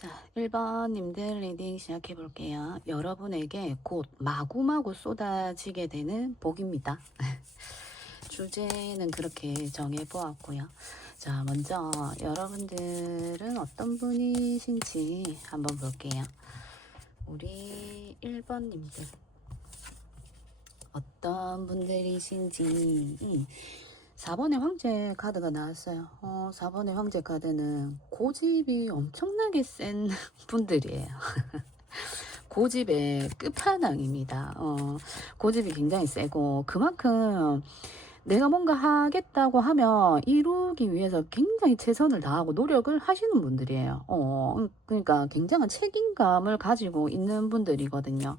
자, 1번님들 리딩 시작해 볼게요. 여러분에게 곧 마구마구 쏟아지게 되는 복입니다. 주제는 그렇게 정해 보았고요. 자, 먼저 여러분들은 어떤 분이신지 한번 볼게요. 우리 1번님들 어떤 분들이신지 4번의 황제 카드가 나왔어요. 4번의 황제 카드는 고집이 엄청나게 센 분들이에요. 고집의 끝판왕입니다. 고집이 굉장히 세고 그만큼 내가 뭔가 하겠다고 하면 이루기 위해서 굉장히 최선을 다하고 노력을 하시는 분들이에요. 그러니까 굉장한 책임감을 가지고 있는 분들이거든요.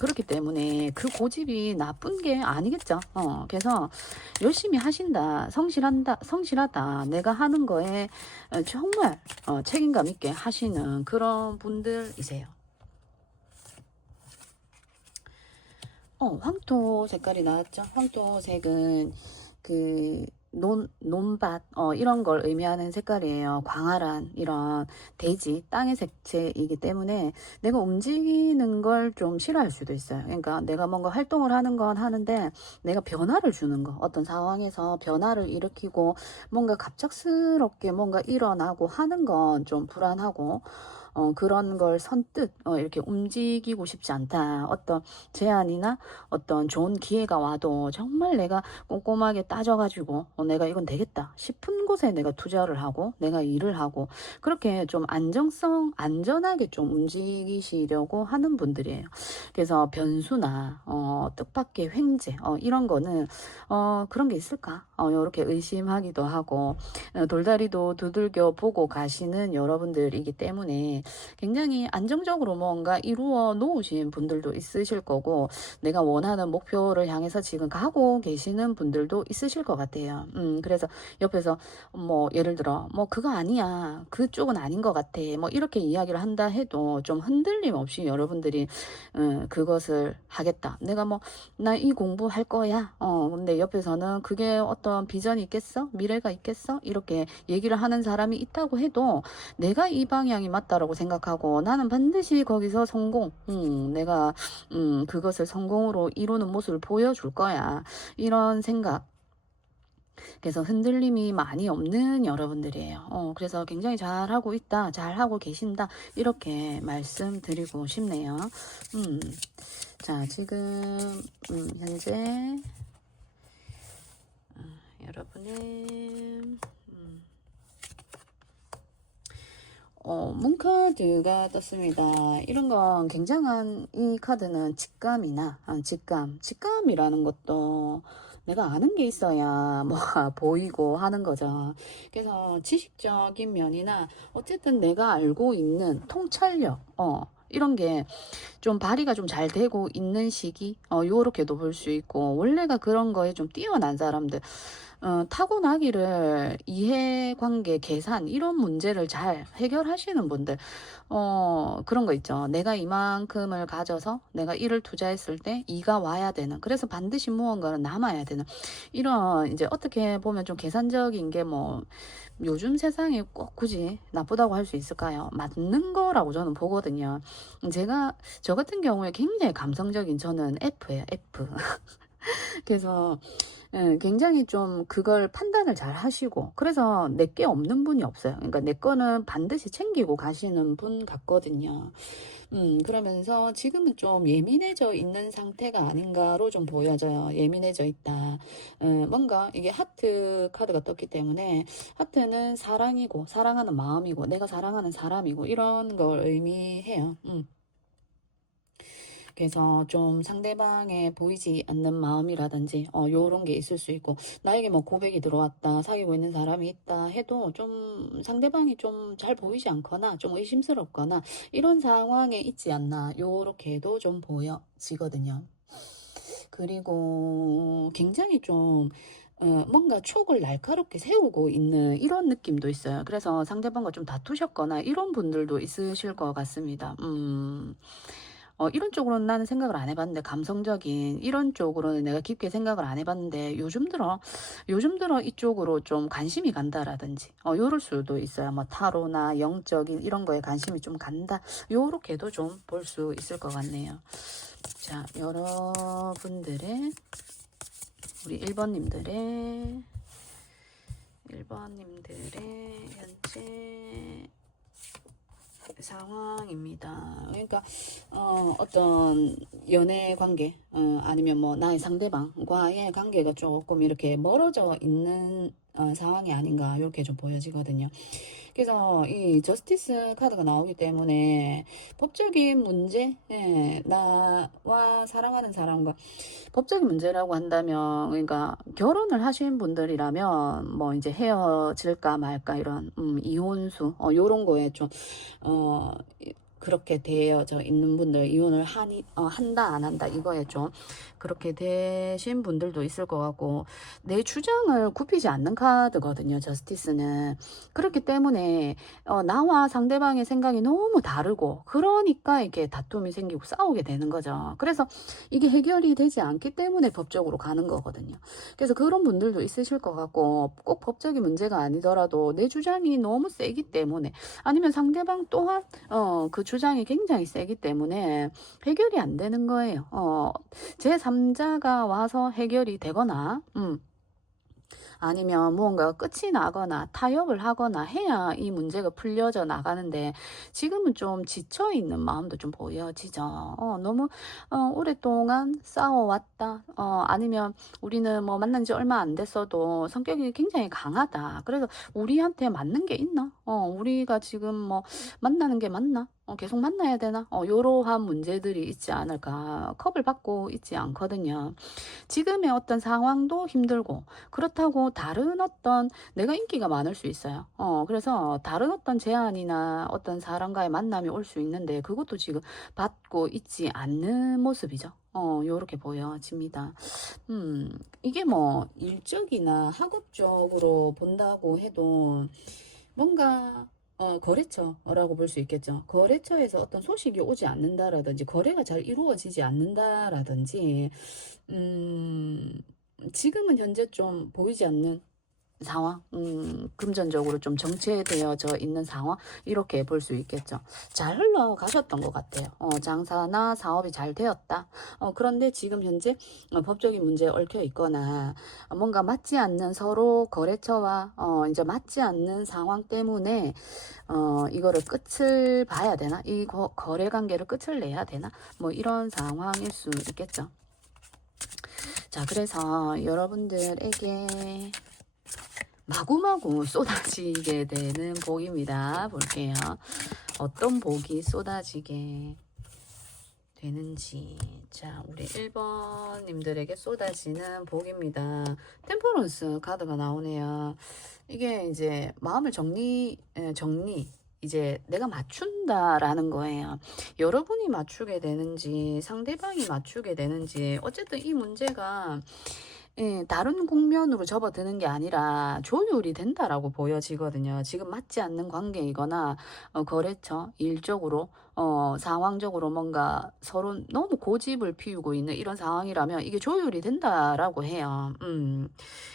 그렇기 때문에 그 고집이 나쁜 게 아니겠죠. 그래서 열심히 하신다, 성실하다, 내가 하는 거에 정말 책임감 있게 하시는 그런 분들이세요. 황토 색깔이 나왔죠. 황토색은 그 논밭 이런 걸 의미하는 색깔이에요. 광활한 이런 대지 땅의 색채이기 때문에 내가 움직이는 걸 좀 싫어할 수도 있어요. 그러니까 내가 뭔가 활동을 하는 건 하는데 내가 변화를 주는 거, 어떤 상황에서 변화를 일으키고 뭔가 갑작스럽게 뭔가 일어나고 하는 건 좀 불안하고 그런 걸 선뜻 이렇게 움직이고 싶지 않다. 어떤 제안이나 어떤 좋은 기회가 와도 정말 내가 꼼꼼하게 따져가지고 내가 이건 되겠다 싶은 곳에 내가 투자를 하고 내가 일을 하고 그렇게 좀 안전하게 좀 움직이시려고 하는 분들이에요. 그래서 변수나 뜻밖의 횡재 이런 거는 그런 게 있을까? 이렇게 의심하기도 하고 돌다리도 두들겨 보고 가시는 여러분들이기 때문에 굉장히 안정적으로 뭔가 이루어 놓으신 분들도 있으실 거고 내가 원하는 목표를 향해서 지금 가고 계시는 분들도 있으실 것 같아요. 그래서 옆에서 뭐 예를 들어 뭐 그거 아니야, 그쪽은 아닌 것 같아, 뭐 이렇게 이야기를 한다 해도 좀 흔들림 없이 여러분들이 그것을 하겠다, 내가 뭐 나 이 공부할 거야, 근데 옆에서는 그게 어떤 비전이 있겠어, 미래가 있겠어, 이렇게 얘기를 하는 사람이 있다고 해도 내가 이 방향이 맞다라고 생각하고 나는 반드시 거기서 성공, 내가 그것을 성공으로 이루는 모습을 보여줄 거야, 이런 생각. 그래서 흔들림이 많이 없는 여러분들이에요. 그래서 굉장히 잘하고 있다, 잘하고 계신다, 이렇게 말씀드리고 싶네요. 자, 지금 현재 여러분은 문카드가 떴습니다. 이런 건 굉장한, 이 카드는 직감이나 직감이라는 것도 내가 아는 게 있어야 뭐 보이고 하는 거죠. 그래서 지식적인 면이나 어쨌든 내가 알고 있는 통찰력 이런 게 좀 발휘가 좀 잘 되고 있는 시기, 요렇게도 볼 수 있고, 원래가 그런 거에 좀 뛰어난 사람들, 타고나기를 이해관계, 계산, 이런 문제를 잘 해결하시는 분들, 그런 거 있죠. 내가 이만큼을 가져서 내가 이를 투자했을 때 이가 와야 되는, 그래서 반드시 무언가는 남아야 되는, 이런, 이제 어떻게 보면 좀 계산적인 게 뭐, 요즘 세상에 꼭 굳이 나쁘다고 할 수 있을까요? 맞는 거라고 저는 보거든요. 저 같은 경우에 굉장히 감성적인, 저는 F예요, F. 그래서 굉장히 좀 그걸 판단을 잘 하시고, 그래서 내게 없는 분이 없어요. 그러니까 내 거는 반드시 챙기고 가시는 분 같거든요. 그러면서 지금은 좀 예민해져 있는 상태가 아닌가로 좀 보여져요. 예민해져 있다. 뭔가 이게 하트 카드가 떴기 때문에 하트는 사랑이고 사랑하는 마음이고 내가 사랑하는 사람이고 이런 걸 의미해요. 그래서 좀 상대방에 보이지 않는 마음이라든지 요런 게 있을 수 있고, 나에게 뭐 고백이 들어왔다, 사귀고 있는 사람이 있다 해도 좀 상대방이 좀 잘 보이지 않거나 좀 의심스럽거나 이런 상황에 있지 않나, 요렇게도 좀 보여지거든요. 그리고 굉장히 좀 뭔가 촉을 날카롭게 세우고 있는 이런 느낌도 있어요. 그래서 상대방과 좀 다투셨거나 이런 분들도 있으실 것 같습니다. 이런 쪽으로는 나는 생각을 안 해봤는데, 감성적인 이런 쪽으로는 내가 깊게 생각을 안 해봤는데, 요즘 들어 이쪽으로 좀 관심이 간다라든지, 요럴 수도 있어요. 뭐 타로나 영적인 이런 거에 관심이 좀 간다, 요렇게도 좀 볼 수 있을 것 같네요. 자, 여러분들의, 우리 1번님들의 현재 상황입니다. 그러니까 어떤 연애 관계, 아니면 뭐 나의 상대방과의 관계가 조금 이렇게 멀어져 있는 상황이 아닌가, 이렇게 좀 보여지거든요. 그래서 이 저스티스 카드가 나오기 때문에 법적인 문제, 예, 나와 사랑하는 사람과 법적인 문제라고 한다면, 그러니까 결혼을 하신 분들이라면 뭐 이제 헤어질까 말까 이런 이혼수, 요런 거에 좀 어 그렇게 되어져 있는 분들, 이혼을 한다 안 한다 이거에 좀 그렇게 되신 분들도 있을 것 같고, 내 주장을 굽히지 않는 카드거든요, 저스티스는. 그렇기 때문에 나와 상대방의 생각이 너무 다르고, 그러니까 이렇게 다툼이 생기고 싸우게 되는 거죠. 그래서 이게 해결이 되지 않기 때문에 법적으로 가는 거거든요. 그래서 그런 분들도 있으실 것 같고, 꼭 법적인 문제가 아니더라도 내 주장이 너무 세기 때문에, 아니면 상대방 또한 그 주장이 굉장히 세기 때문에 해결이 안 되는 거예요. 제3자가 와서 해결이 되거나, 아니면 무언가 끝이 나거나 타협을 하거나 해야 이 문제가 풀려져 나가는데, 지금은 좀 지쳐 있는 마음도 좀 보여지죠. 너무 오랫동안 싸워왔다. 아니면 우리는 뭐 만난 지 얼마 안 됐어도 성격이 굉장히 강하다. 그래서 우리한테 맞는 게 있나? 우리가 지금 뭐 만나는 게 맞나? 계속 만나야 되나? 요러한 문제들이 있지 않을까. 컵을 받고 있지 않거든요. 지금의 어떤 상황도 힘들고, 그렇다고 다른 어떤, 내가 인기가 많을 수 있어요. 그래서 다른 어떤 제안이나 어떤 사람과의 만남이 올 수 있는데, 그것도 지금 받고 있지 않는 모습이죠. 요렇게 보여집니다. 이게 뭐 일적이나 학업적으로 본다고 해도 뭔가 거래처라고 볼 수 있겠죠. 거래처에서 어떤 소식이 오지 않는다라든지, 거래가 잘 이루어지지 않는다라든지, 지금은 현재 좀 보이지 않는 상황, 금전적으로 좀 정체되어져 있는 상황, 이렇게 볼 수 있겠죠. 잘 흘러가셨던 것 같아요. 장사나 사업이 잘 되었다. 그런데 지금 현재 법적인 문제에 얽혀 있거나, 뭔가 맞지 않는, 서로 거래처와 이제 맞지 않는 상황 때문에 이거를 끝을 봐야 되나? 이 거래 관계를 끝을 내야 되나? 뭐 이런 상황일 수 있겠죠. 자, 그래서 여러분들에게 마구마구 쏟아지게 되는 복입니다. 볼게요. 어떤 복이 쏟아지게 되는지. 자, 우리 1번님들에게 쏟아지는 복입니다. 템퍼런스 카드가 나오네요. 이게 이제 마음을 정리, 이제 내가 맞춘다라는 거예요. 여러분이 맞추게 되는지 상대방이 맞추게 되는지, 어쨌든 이 문제가 다른 국면으로 접어드는 게 아니라 조율이 된다라고 보여지거든요. 지금 맞지 않는 관계이거나 거래처, 일적으로, 상황적으로 뭔가 서로 너무 고집을 피우고 있는 이런 상황이라면 이게 조율이 된다라고 해요.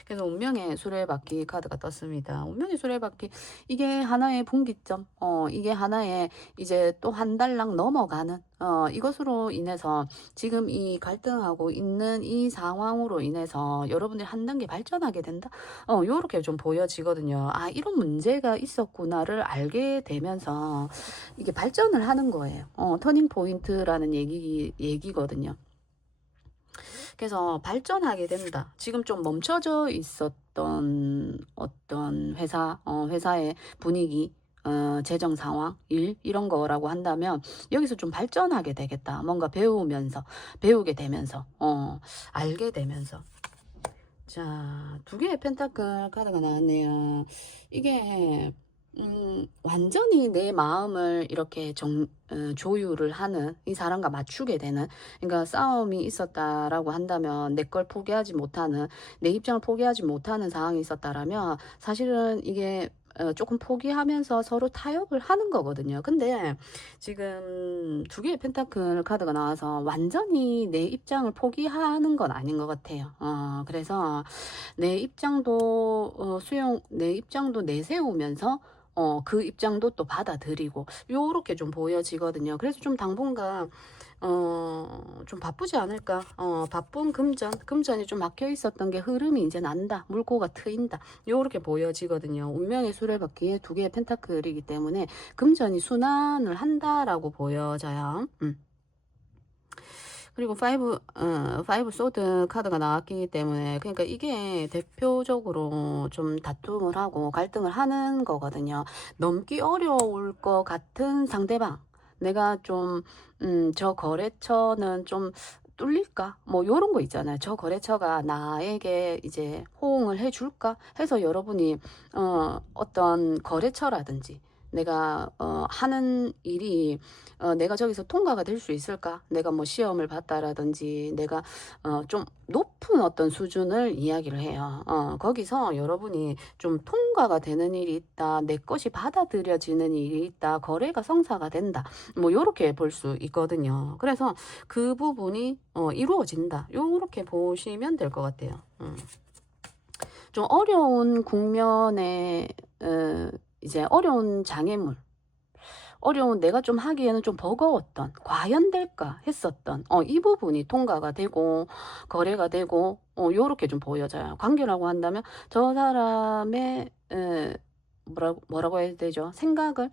그래서 운명의 수레바퀴 카드가 떴습니다. 운명의 수레바퀴, 이게 하나의 분기점, 이게 하나의 이제 또 한 달랑 넘어가는, 이것으로 인해서 지금 이 갈등하고 있는 이 상황으로 인해서 여러분들이 한 단계 발전하게 된다? 요렇게 좀 보여지거든요. 아, 이런 문제가 있었구나를 알게 되면서 이게 발전을 하는 거예요. 터닝 포인트라는 얘기거든요. 그래서 발전하게 된다. 지금 좀 멈춰져 있었던 어떤 회사의 분위기, 재정 상황, 일, 이런 거라고 한다면 여기서 좀 발전하게 되겠다. 뭔가 배우게 되면서, 알게 되면서. 자, 두 개의 펜타클 카드가 나왔네요. 이게 완전히 내 마음을 이렇게 조율을 하는, 이 사람과 맞추게 되는, 그러니까 싸움이 있었다라고 한다면 내 걸 포기하지 못하는, 내 입장을 포기하지 못하는 상황이 있었다라면 사실은 이게 조금 포기하면서 서로 타협을 하는 거거든요. 근데 지금 두 개의 펜타클 카드가 나와서 완전히 내 입장을 포기하는 건 아닌 것 같아요. 그래서 내 입장도 내세우면서 그 입장도 또 받아들이고 요렇게 좀 보여지거든요. 그래서 좀 당분간 좀 바쁘지 않을까. 바쁜 금전이 좀 막혀 있었던 게 흐름이 이제 난다. 물꼬가 트인다. 요렇게 보여지거든요. 운명의 수레바퀴에 두 개의 펜타클이기 때문에 금전이 순환을 한다라고 보여져요. 그리고 파이브 소드 카드가 나왔기 때문에, 그러니까 이게 대표적으로 좀 다툼을 하고 갈등을 하는 거거든요. 넘기 어려울 것 같은 상대방. 내가 좀, 저 거래처는 좀 뚫릴까? 뭐, 요런 거 있잖아요. 저 거래처가 나에게 이제 호응을 해줄까? 해서 여러분이, 어떤 거래처라든지, 내가, 하는 일이 내가 저기서 통과가 될 수 있을까? 내가 뭐 시험을 봤다라든지 내가 좀 높은 어떤 수준을 이야기를 해요. 거기서 여러분이 좀 통과가 되는 일이 있다. 내 것이 받아들여지는 일이 있다. 거래가 성사가 된다. 뭐 요렇게 볼 수 있거든요. 그래서 그 부분이 이루어진다. 요렇게 보시면 될 것 같아요. 좀 어려운 국면에 이제 어려운 장애물, 내가 좀 하기에는 좀 버거웠던, 과연 될까 했었던, 이 부분이 통과가 되고, 거래가 되고, 요렇게 좀 보여져요. 관계라고 한다면, 저 사람의, 뭐라고 해야 되죠? 생각을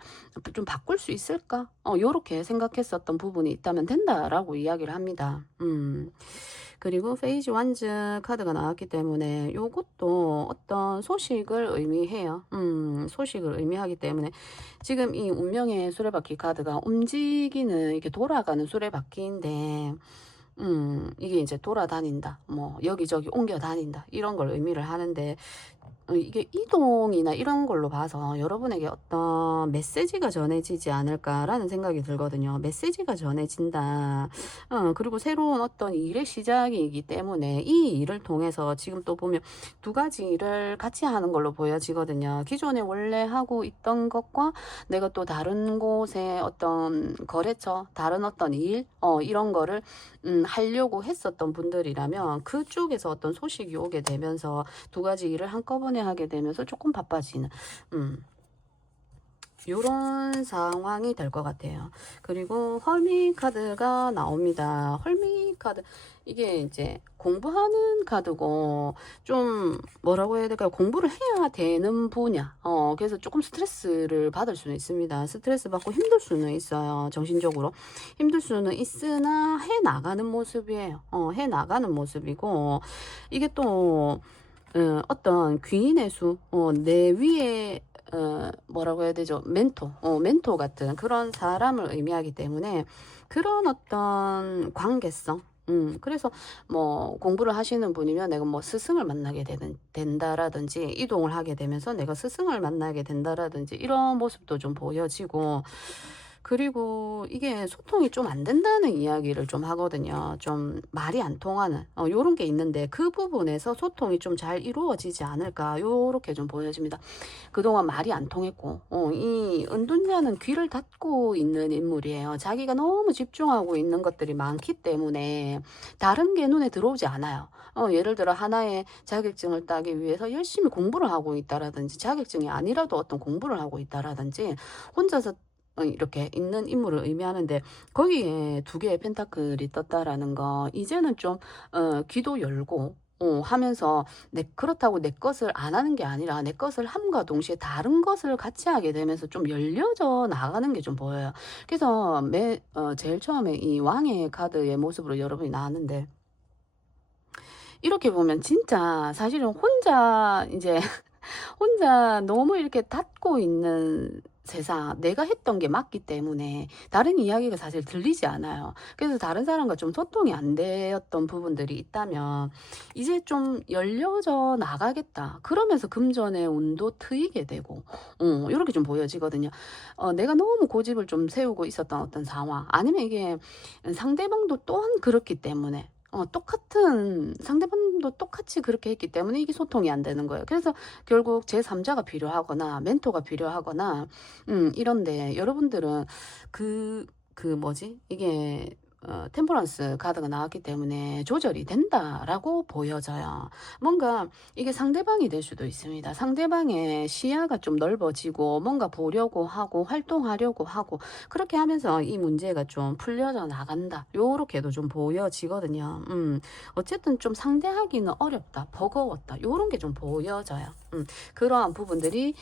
좀 바꿀 수 있을까? 요렇게 생각했었던 부분이 있다면 된다라고 이야기를 합니다. 그리고 페이지 완즈 카드가 나왔기 때문에 요것도 어떤 소식을 의미해요. 소식을 의미하기 때문에 지금 이 운명의 수레바퀴 카드가 움직이는, 이렇게 돌아가는 수레바퀴인데, 이게 이제 돌아다닌다, 뭐 여기저기 옮겨 다닌다, 이런 걸 의미를 하는데, 이게 이동이나 이런 걸로 봐서 여러분에게 어떤 메시지가 전해지지 않을까라는 생각이 들거든요. 메시지가 전해진다. 그리고 새로운 어떤 일의 시작이기 때문에 이 일을 통해서 지금 또 보면 두 가지 일을 같이 하는 걸로 보여지거든요. 기존에 원래 하고 있던 것과 내가 또 다른 곳에 어떤 거래처, 다른 어떤 일, 이런 거를 하려고 했었던 분들이라면 그쪽에서 어떤 소식이 오게 되면서 두 가지 일을 한꺼번에 하게 되면서 조금 바빠지는 요런 상황이 될 것 같아요. 그리고 헐미 카드가 나옵니다. 헐미 카드, 이게 이제 공부하는 카드고, 좀 뭐라고 해야 될까요? 공부를 해야 되는 분야. 그래서 조금 스트레스를 받을 수는 있습니다. 스트레스 받고 힘들 수는 있어요. 정신적으로 힘들 수는 있으나 해 나가는 모습이에요. 해 나가는 모습이고, 이게 또 어떤 귀인의 수, 내 위에 뭐라고 해야 되죠? 멘토 같은 그런 사람을 의미하기 때문에 그런 어떤 관계성. 그래서 뭐 공부를 하시는 분이면 내가 뭐 스승을 만나게 된다라든지, 이동을 하게 되면서 내가 스승을 만나게 된다라든지, 이런 모습도 좀 보여지고, 그리고 이게 소통이 좀 안 된다는 이야기를 좀 하거든요. 좀 말이 안 통하는, 요런 게 있는데 그 부분에서 소통이 좀 잘 이루어지지 않을까, 요렇게 좀 보여집니다. 그동안 말이 안 통했고, 이 은둔자는 귀를 닫고 있는 인물이에요. 자기가 너무 집중하고 있는 것들이 많기 때문에 다른 게 눈에 들어오지 않아요. 예를 들어 하나의 자격증을 따기 위해서 열심히 공부를 하고 있다라든지, 자격증이 아니라도 어떤 공부를 하고 있다라든지, 혼자서 이렇게 있는 인물을 의미하는데, 거기에 두 개의 펜타클이 떴다라는 거, 이제는 좀 귀도 열고 하면서, 그렇다고 내 것을 안 하는 게 아니라 내 것을 함과 동시에 다른 것을 같이 하게 되면서 좀 열려져 나가는 게 좀 보여요. 그래서 제일 처음에 이 왕의 카드의 모습으로 여러분이 나왔는데, 이렇게 보면 진짜 사실은 혼자 이제 혼자 너무 이렇게 닫고 있는 세상, 내가 했던 게 맞기 때문에 다른 이야기가 사실 들리지 않아요. 그래서 다른 사람과 좀 소통이 안 되었던 부분들이 있다면 이제 좀 열려져 나가겠다. 그러면서 금전의 운도 트이게 되고, 이렇게 좀 보여지거든요. 내가 너무 고집을 좀 세우고 있었던 어떤 상황, 아니면 이게 상대방도 또한 그렇기 때문에 똑같은 상대방도 똑같이 그렇게 했기 때문에 이게 소통이 안 되는 거예요. 그래서 결국 제3자가 필요하거나 멘토가 필요하거나 이런데 여러분들은 그 뭐지? 이게 템퍼런스 카드가 나왔기 때문에 조절이 된다라고 보여져요. 뭔가 이게 상대방이 될 수도 있습니다. 상대방의 시야가 좀 넓어지고 뭔가 보려고 하고 활동하려고 하고 그렇게 하면서 이 문제가 좀 풀려져 나간다. 요렇게도 좀 보여지거든요. 어쨌든 좀 상대하기는 어렵다. 버거웠다. 요런 게 좀 보여져요. 그러한 부분들이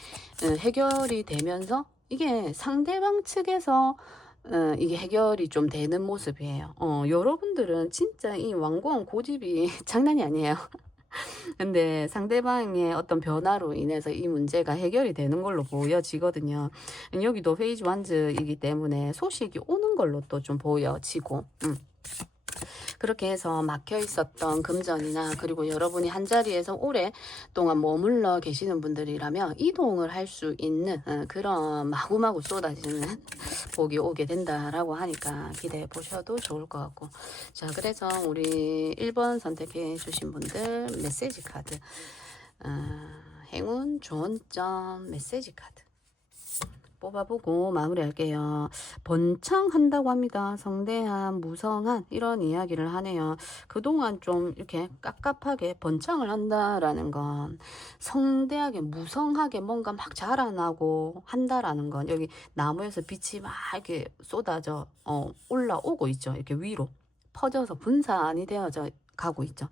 해결이 되면서 이게 상대방 측에서 이게 해결이 좀 되는 모습이에요. 여러분들은 진짜 이 완고한 고집이 장난이 아니에요. 근데 상대방의 어떤 변화로 인해서 이 문제가 해결이 되는 걸로 보여지거든요. 여기도 페이지 완즈이기 때문에 소식이 오는 걸로 또 좀 보여지고, 그렇게 해서 막혀 있었던 금전이나 그리고 여러분이 한 자리에서 오랫동안 머물러 계시는 분들이라면 이동을 할 수 있는 그런 마구마구 쏟아지는 복이 오게 된다라고 하니까 기대해 보셔도 좋을 것 같고, 자, 그래서 우리 1번 선택해 주신 분들 메시지 카드, 행운 좋은 점 메시지 카드 뽑아보고 마무리할게요. 번창한다고 합니다. 성대한, 무성한 이런 이야기를 하네요. 그동안 좀 이렇게 깝깝하게 번창을 한다라는 건 성대하게, 무성하게 뭔가 막 자라나고 한다라는 건 여기 나무에서 빛이 막 이렇게 쏟아져 올라오고 있죠. 이렇게 위로 퍼져서 분산이 되어져 가고 있죠.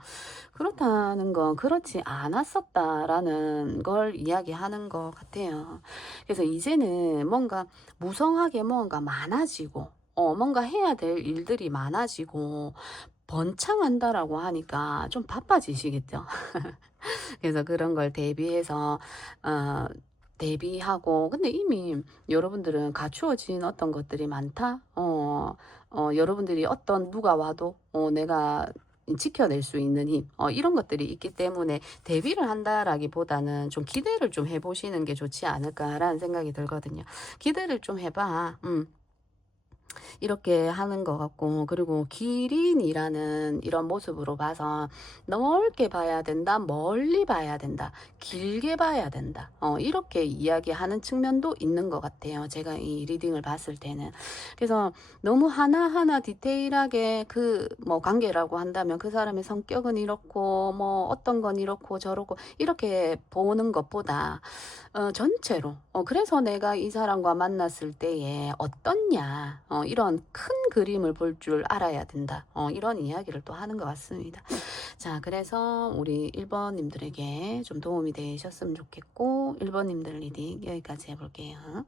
그렇다는 건 그렇지 않았었다라는 걸 이야기하는 것 같아요. 그래서 이제는 뭔가 무성하게 뭔가 많아지고, 뭔가 해야 될 일들이 많아지고, 번창한다라고 하니까 좀 바빠지시겠죠. 그래서 그런 걸 대비해서, 대비하고, 근데 이미 여러분들은 갖추어진 어떤 것들이 많다? 여러분들이 어떤 누가 와도, 내가 지켜낼 수 있는 힘, 이런 것들이 있기 때문에 대비를 한다라기보다는 좀 기대를 좀 해보시는 게 좋지 않을까라는 생각이 들거든요. 기대를 좀 해봐. 이렇게 하는 것 같고, 그리고 기린이라는 이런 모습으로 봐서 넓게 봐야 된다, 멀리 봐야 된다, 길게 봐야 된다, 이렇게 이야기하는 측면도 있는 것 같아요. 제가 이 리딩을 봤을 때는. 그래서 너무 하나하나 디테일하게 그 뭐 관계라고 한다면 그 사람의 성격은 이렇고 뭐 어떤 건 이렇고 저렇고 이렇게 보는 것보다 전체로 그래서 내가 이 사람과 만났을 때에 어떻냐, 이런 큰 그림을 볼 줄 알아야 된다, 이런 이야기를 또 하는 것 같습니다. 자, 그래서 우리 1번님들에게 좀 도움이 되셨으면 좋겠고, 1번님들 리딩 여기까지 해볼게요.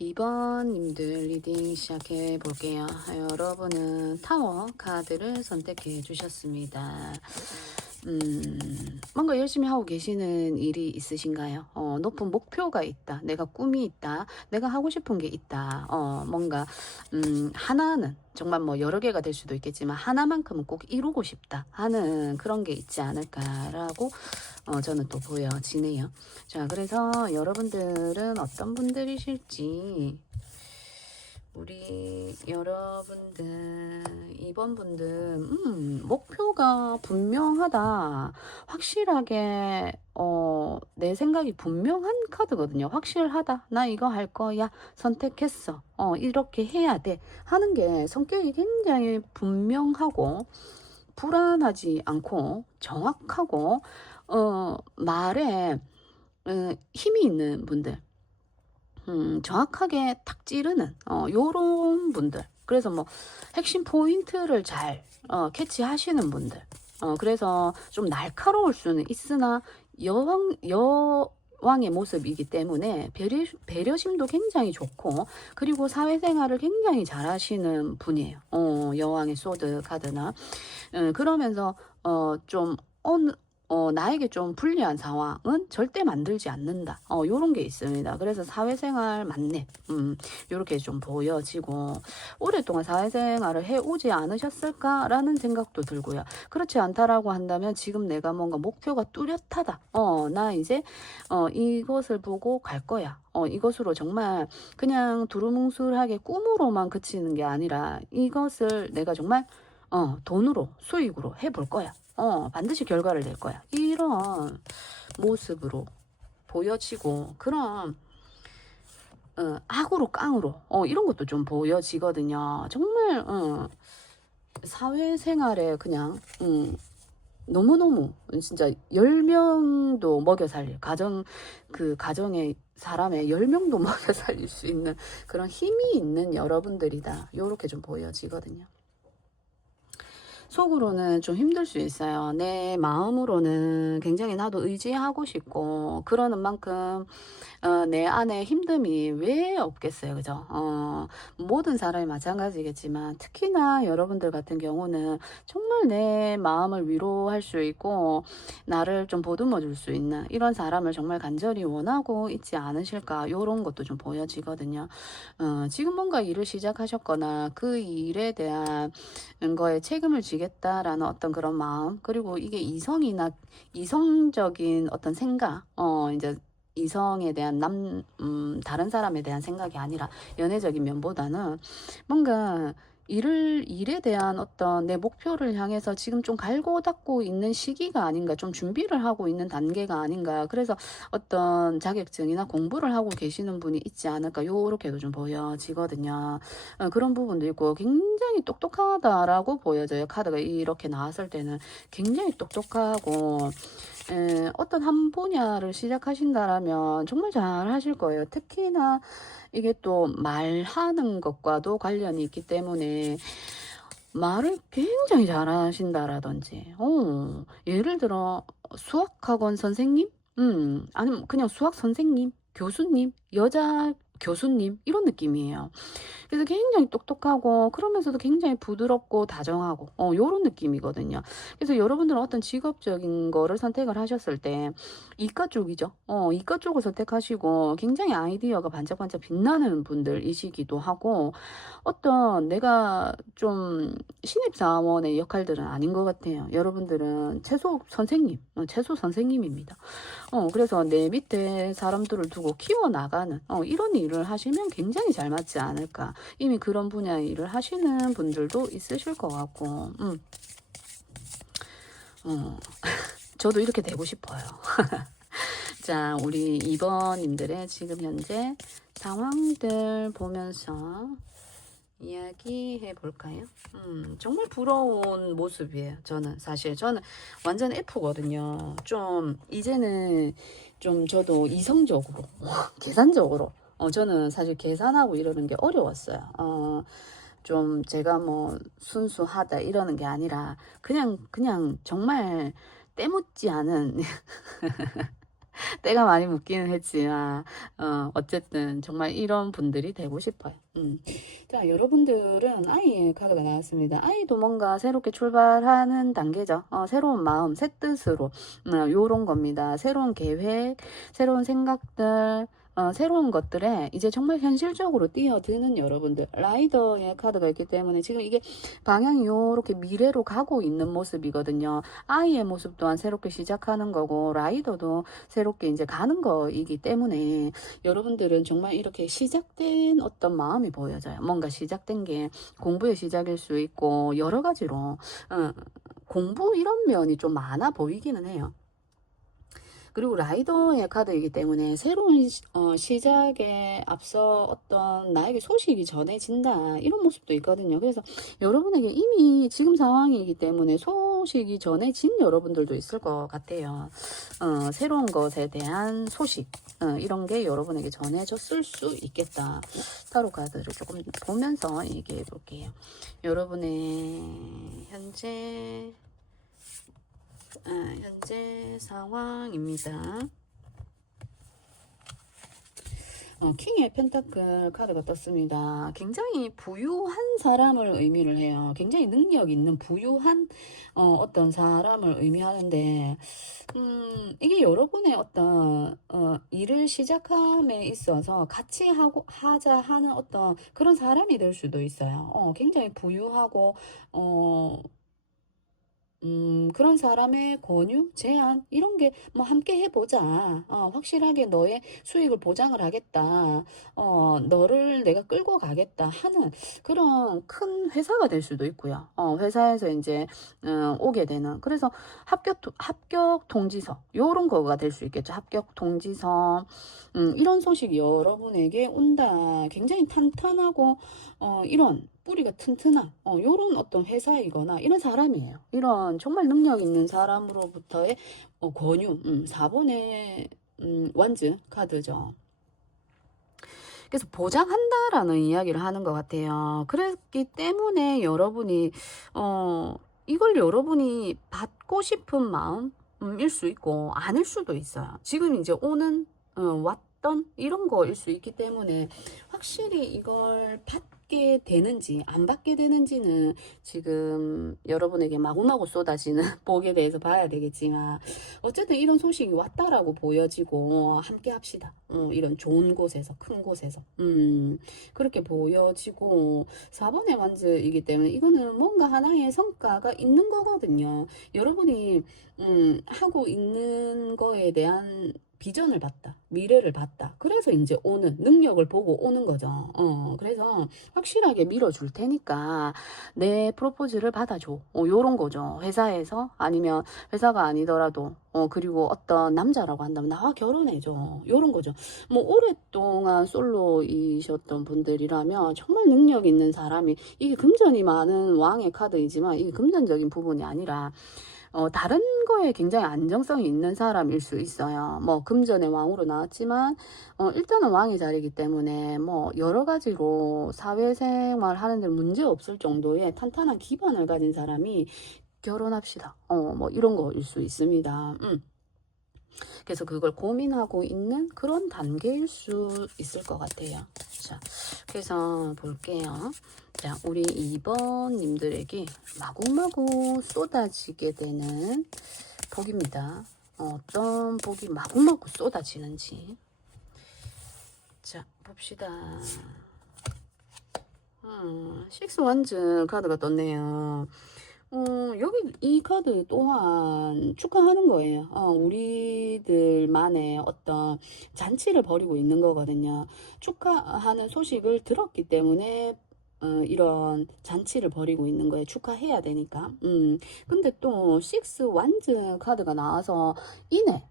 2번님들 리딩 시작해 볼게요. 여러분은 타워 카드를 선택해 주셨습니다. 뭔가 열심히 하고 계시는 일이 있으신가요? 높은 목표가 있다. 내가 꿈이 있다. 내가 하고 싶은 게 있다. 뭔가, 하나는 정말 뭐 여러 개가 될 수도 있겠지만 하나만큼은 꼭 이루고 싶다 하는 그런 게 있지 않을까라고 저는 또 보여지네요. 자, 그래서 여러분들은 어떤 분들이실지, 우리 여러분들 2번 분들 목표가 분명하다, 확실하게 내 생각이 분명한 카드거든요. 확실하다, 나 이거 할 거야, 선택했어, 이렇게 해야 돼 하는 게 성격이 굉장히 분명하고 불안하지 않고 정확하고 말에 힘이 있는 분들, 정확하게 탁 찌르는 요런 분들, 그래서 뭐 핵심 포인트를 잘 캐치하시는 분들, 그래서 좀 날카로울 수는 있으나 여왕의 모습이기 때문에 배려심도 굉장히 좋고, 그리고 사회생활을 굉장히 잘하시는 분이에요. 여왕의 소드 카드나 그러면서 좀 나에게 좀 불리한 상황은 절대 만들지 않는다. 요런 게 있습니다. 그래서 사회생활 만렙, 요렇게 좀 보여지고, 오랫동안 사회생활을 해오지 않으셨을까라는 생각도 들고요. 그렇지 않다라고 한다면 지금 내가 뭔가 목표가 뚜렷하다. 나 이제, 이것을 보고 갈 거야. 이것으로 정말 그냥 두루뭉술하게 꿈으로만 그치는 게 아니라 이것을 내가 정말 돈으로, 수익으로 해볼 거야. 반드시 결과를 낼 거야. 이런 모습으로 보여지고, 그런 악으로 깡으로 이런 것도 좀 보여지거든요. 정말 사회생활에 그냥 너무너무 진짜 10명도 먹여 살릴 그 가정의 사람의 10명도 먹여 살릴 수 있는 그런 힘이 있는 여러분들이다. 요렇게 좀 보여지거든요. 속으로는 좀 힘들 수 있어요. 내 마음으로는 굉장히 나도 의지하고 싶고 그러는 만큼 내 안에 힘듦이 왜 없겠어요. 그죠? 모든 사람이 마찬가지겠지만 특히나 여러분들 같은 경우는 정말 내 마음을 위로할 수 있고 나를 좀 보듬어 줄 수 있는 이런 사람을 정말 간절히 원하고 있지 않으실까, 요런 것도 좀 보여지거든요. 지금 뭔가 일을 시작하셨거나 그 일에 대한 거에 책임을 지겠다라는 어떤 그런 마음, 그리고 이게 이성적인 어떤 생각, 이제 이성에 대한 다른 사람에 대한 생각이 아니라 연애적인 면보다는 뭔가 일에 대한 어떤 내 목표를 향해서 지금 좀 갈고 닦고 있는 시기가 아닌가, 좀 준비를 하고 있는 단계가 아닌가, 그래서 어떤 자격증이나 공부를 하고 계시는 분이 있지 않을까, 요렇게도 좀 보여지거든요. 그런 부분도 있고 굉장히 똑똑하다라고 보여져요. 카드가 이렇게 나왔을 때는 굉장히 똑똑하고 어떤 한 분야를 시작하신다라면 정말 잘 하실 거예요. 특히나 이게 또 말하는 것과도 관련이 있기 때문에 말을 굉장히 잘하신다라든지, 예를 들어 수학학원 선생님, 아니면 그냥 수학 선생님, 교수님, 여자 교수님 이런 느낌이에요. 그래서 굉장히 똑똑하고 그러면서도 굉장히 부드럽고 다정하고 요런 느낌이거든요. 그래서 여러분들은 어떤 직업적인 거를 선택을 하셨을 때 이과 쪽이죠. 이과 쪽을 선택하시고 굉장히 아이디어가 반짝반짝 빛나는 분들이시기도 하고, 어떤 내가 좀 신입사원의 역할들은 아닌 것 같아요. 여러분들은 최소 선생님입니다. 그래서 내 밑에 사람들을 두고 키워나가는 이런 일을 하시면 굉장히 잘 맞지 않을까. 이미 그런 분야의 일을 하시는 분들도 있으실 것 같고, 저도 이렇게 되고 싶어요. 자, 우리 2번님들의 지금 현재 상황들 보면서 이야기해 볼까요? 정말 부러운 모습이에요. 저는 완전 F거든요. 좀 이제는 좀 저도 이성적으로 계산적으로 저는 사실 계산하고 이러는 게 어려웠어요. 좀 제가 뭐 순수하다 이러는 게 아니라 그냥 정말 때묻지 않은 때가 많이 묻기는 했지만 어쨌든 정말 이런 분들이 되고 싶어요. 자, 여러분들은 아이의 카드가 나왔습니다. 아이도 뭔가 새롭게 출발하는 단계죠. 새로운 마음, 새 뜻으로 요런 겁니다. 새로운 계획, 새로운 생각들, 새로운 것들에 이제 정말 현실적으로 뛰어드는 여러분들, 라이더의 카드가 있기 때문에 지금 이게 방향이 요렇게 미래로 가고 있는 모습이거든요. 아이의 모습 또한 새롭게 시작하는 거고 라이더도 새롭게 이제 가는 거이기 때문에 여러분들은 정말 이렇게 시작된 어떤 마음이 보여져요. 뭔가 시작된 게 공부의 시작일 수 있고 여러 가지로 공부 이런 면이 좀 많아 보이기는 해요. 그리고 라이더의 카드이기 때문에 새로운 시작에 앞서 어떤 나에게 소식이 전해진다 이런 모습도 있거든요. 그래서 여러분에게 이미 지금 상황이기 때문에 소식이 전해진 여러분들도 있을 것 같아요. 새로운 것에 대한 소식 이런 게 여러분에게 전해졌을 수 있겠다. 타로 카드를 조금 보면서 얘기해 볼게요. 여러분의 현재 상황입니다. 킹의 펜타클 카드가 떴습니다. 굉장히 부유한 사람을 의미를 해요. 굉장히 능력 있는 부유한 어떤 사람을 의미하는데 이게 여러분의 어떤 일을 시작함에 있어서 같이 하자 하는 어떤 그런 사람이 될 수도 있어요. 굉장히 부유하고 그런 사람의 권유, 제안, 이런 게 뭐 함께 해보자. 확실하게 너의 수익을 보장을 하겠다. 너를 내가 끌고 가겠다 하는 그런 큰 회사가 될 수도 있고요. 회사에서 이제, 오게 되는. 그래서 합격 통지서, 요런 거가 될 수 있겠죠. 합격 통지서, 이런 소식이 여러분에게 온다. 굉장히 탄탄하고, 이런 뿌리가 튼튼한 요런 어떤 회사이거나 이런 사람이에요. 이런 정말 능력 있는 사람으로부터의 권유, 4번의 완즈 카드죠. 그래서 보장한다라는 이야기를 하는 것 같아요. 그랬기 때문에 여러분이 이걸 여러분이 받고 싶은 마음일 수 있고 아닐 수도 있어요. 지금 이제 오는 왔던 이런 거일 수 있기 때문에 확실히 이걸 받게 되는지 안 받게 되는지는 지금 여러분에게 마구마구 쏟아지는 복에 대해서 봐야 되겠지만 어쨌든 이런 소식이 왔다라고 보여지고 함께 합시다. 이런 좋은 곳에서 큰 곳에서 그렇게 보여지고 4번의 완즈이기 때문에 이거는 뭔가 하나의 성과가 있는 거거든요. 여러분이 하고 있는 거에 대한 비전을 봤다. 미래를 봤다. 그래서 이제 오는 능력을 보고 오는 거죠. 그래서 확실하게 밀어줄 테니까 내 프로포즈를 받아줘. 요런 거죠. 회사에서 아니면 회사가 아니더라도 그리고 어떤 남자라고 한다면 나와 결혼해줘. 요런 거죠. 뭐 오랫동안 솔로이셨던 분들이라면 정말 능력 있는 사람이 이게 금전이 많은 왕의 카드이지만 이게 금전적인 부분이 아니라 다른 거에 굉장히 안정성이 있는 사람일 수 있어요. 뭐 금전의 왕으로 나왔지만 일단은 왕의 자리이기 때문에 뭐 여러 가지로 사회생활 하는 데 문제 없을 정도의 탄탄한 기반을 가진 사람이 결혼합시다. 뭐 이런 거일 수 있습니다. 그래서 그걸 고민하고 있는 그런 단계일 수 있을 것 같아요. 자, 그래서 볼게요. 자, 우리 2번님들에게 마구마구 쏟아지게 되는 복입니다. 어떤 복이 마구마구 쏟아지는지. 자, 봅시다. 식스 완즈 카드가 떴네요. 여기 이 카드 또한 축하하는 거예요. 우리들만의 어떤 잔치를 벌이고 있는 거거든요. 축하하는 소식을 들었기 때문에 이런 잔치를 벌이고 있는 거예요. 축하해야 되니까. 근데 또 식스 완즈 카드가 나와서 이내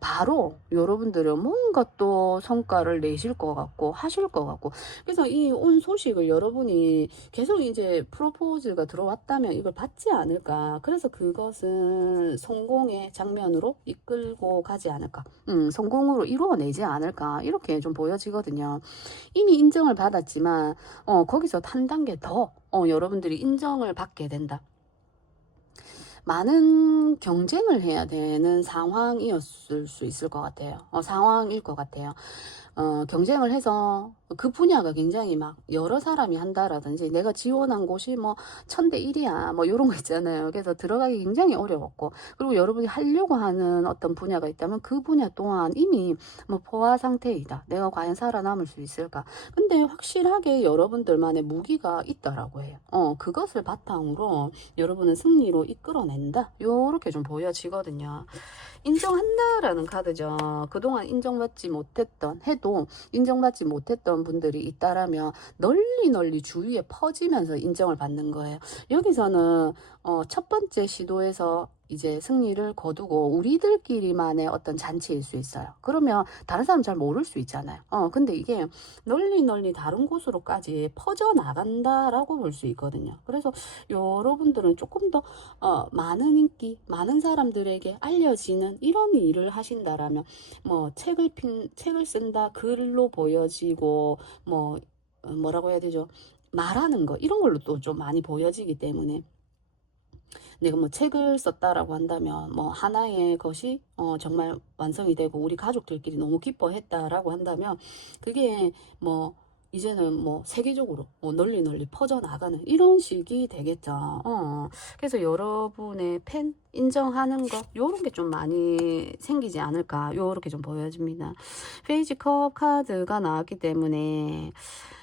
바로 여러분들은 뭔가 또 성과를 내실 것 같고 하실 것 같고 그래서 이 온 소식을 여러분이 계속 이제 프로포즈가 들어왔다면 이걸 받지 않을까. 그래서 그것은 성공의 장면으로 이끌고 가지 않을까. 성공으로 이루어내지 않을까. 이렇게 좀 보여지거든요. 이미 인정을 받았지만 거기서 한 단계 더 여러분들이 인정을 받게 된다. 많은 경쟁을 해야 되는 상황이었을 수 있을 것 같아요. 상황일 것 같아요. 경쟁을 해서 그 분야가 굉장히 막 여러 사람이 한다라든지 내가 지원한 곳이 뭐 1000대1이야 뭐 이런 거 있잖아요. 그래서 들어가기 굉장히 어려웠고 그리고 여러분이 하려고 하는 어떤 분야가 있다면 그 분야 또한 이미 뭐 포화 상태이다. 내가 과연 살아남을 수 있을까? 근데 확실하게 여러분들만의 무기가 있다라고 해요. 그것을 바탕으로 여러분은 승리로 이끌어낸다. 요렇게 좀 보여지거든요. 인정한다라는 카드죠. 그동안 인정받지 못했던 해도 인정받지 못했던 분들이 있다라면 널리 주위에 퍼지면서 인정을 받는 거예요. 여기서는 첫 번째 시도에서 이제 승리를 거두고 우리들끼리만의 어떤 잔치일 수 있어요. 그러면 다른 사람 잘 모를 수 있잖아요. 근데 이게 널리 다른 곳으로까지 퍼져나간다라고 볼 수 있거든요. 그래서 여러분들은 조금 더 많은 인기, 많은 사람들에게 알려지는 이런 일을 하신다라면 뭐 책을 쓴다, 글로 보여지고 뭐 뭐라고 해야 되죠? 말하는 거 이런 걸로 또 좀 많이 보여지기 때문에 내가 뭐 책을 썼다라고 한다면 뭐 하나의 것이 정말 완성이 되고 우리 가족들끼리 너무 기뻐했다라고 한다면 그게 뭐 이제는 뭐 세계적으로 뭐 널리 퍼져나가는 이런 식이 되겠죠. 그래서 여러분의 팬 인정하는 거 요런 게 좀 많이 생기지 않을까 요렇게 좀 보여집니다. 페이지 컵 카드가 나왔기 때문에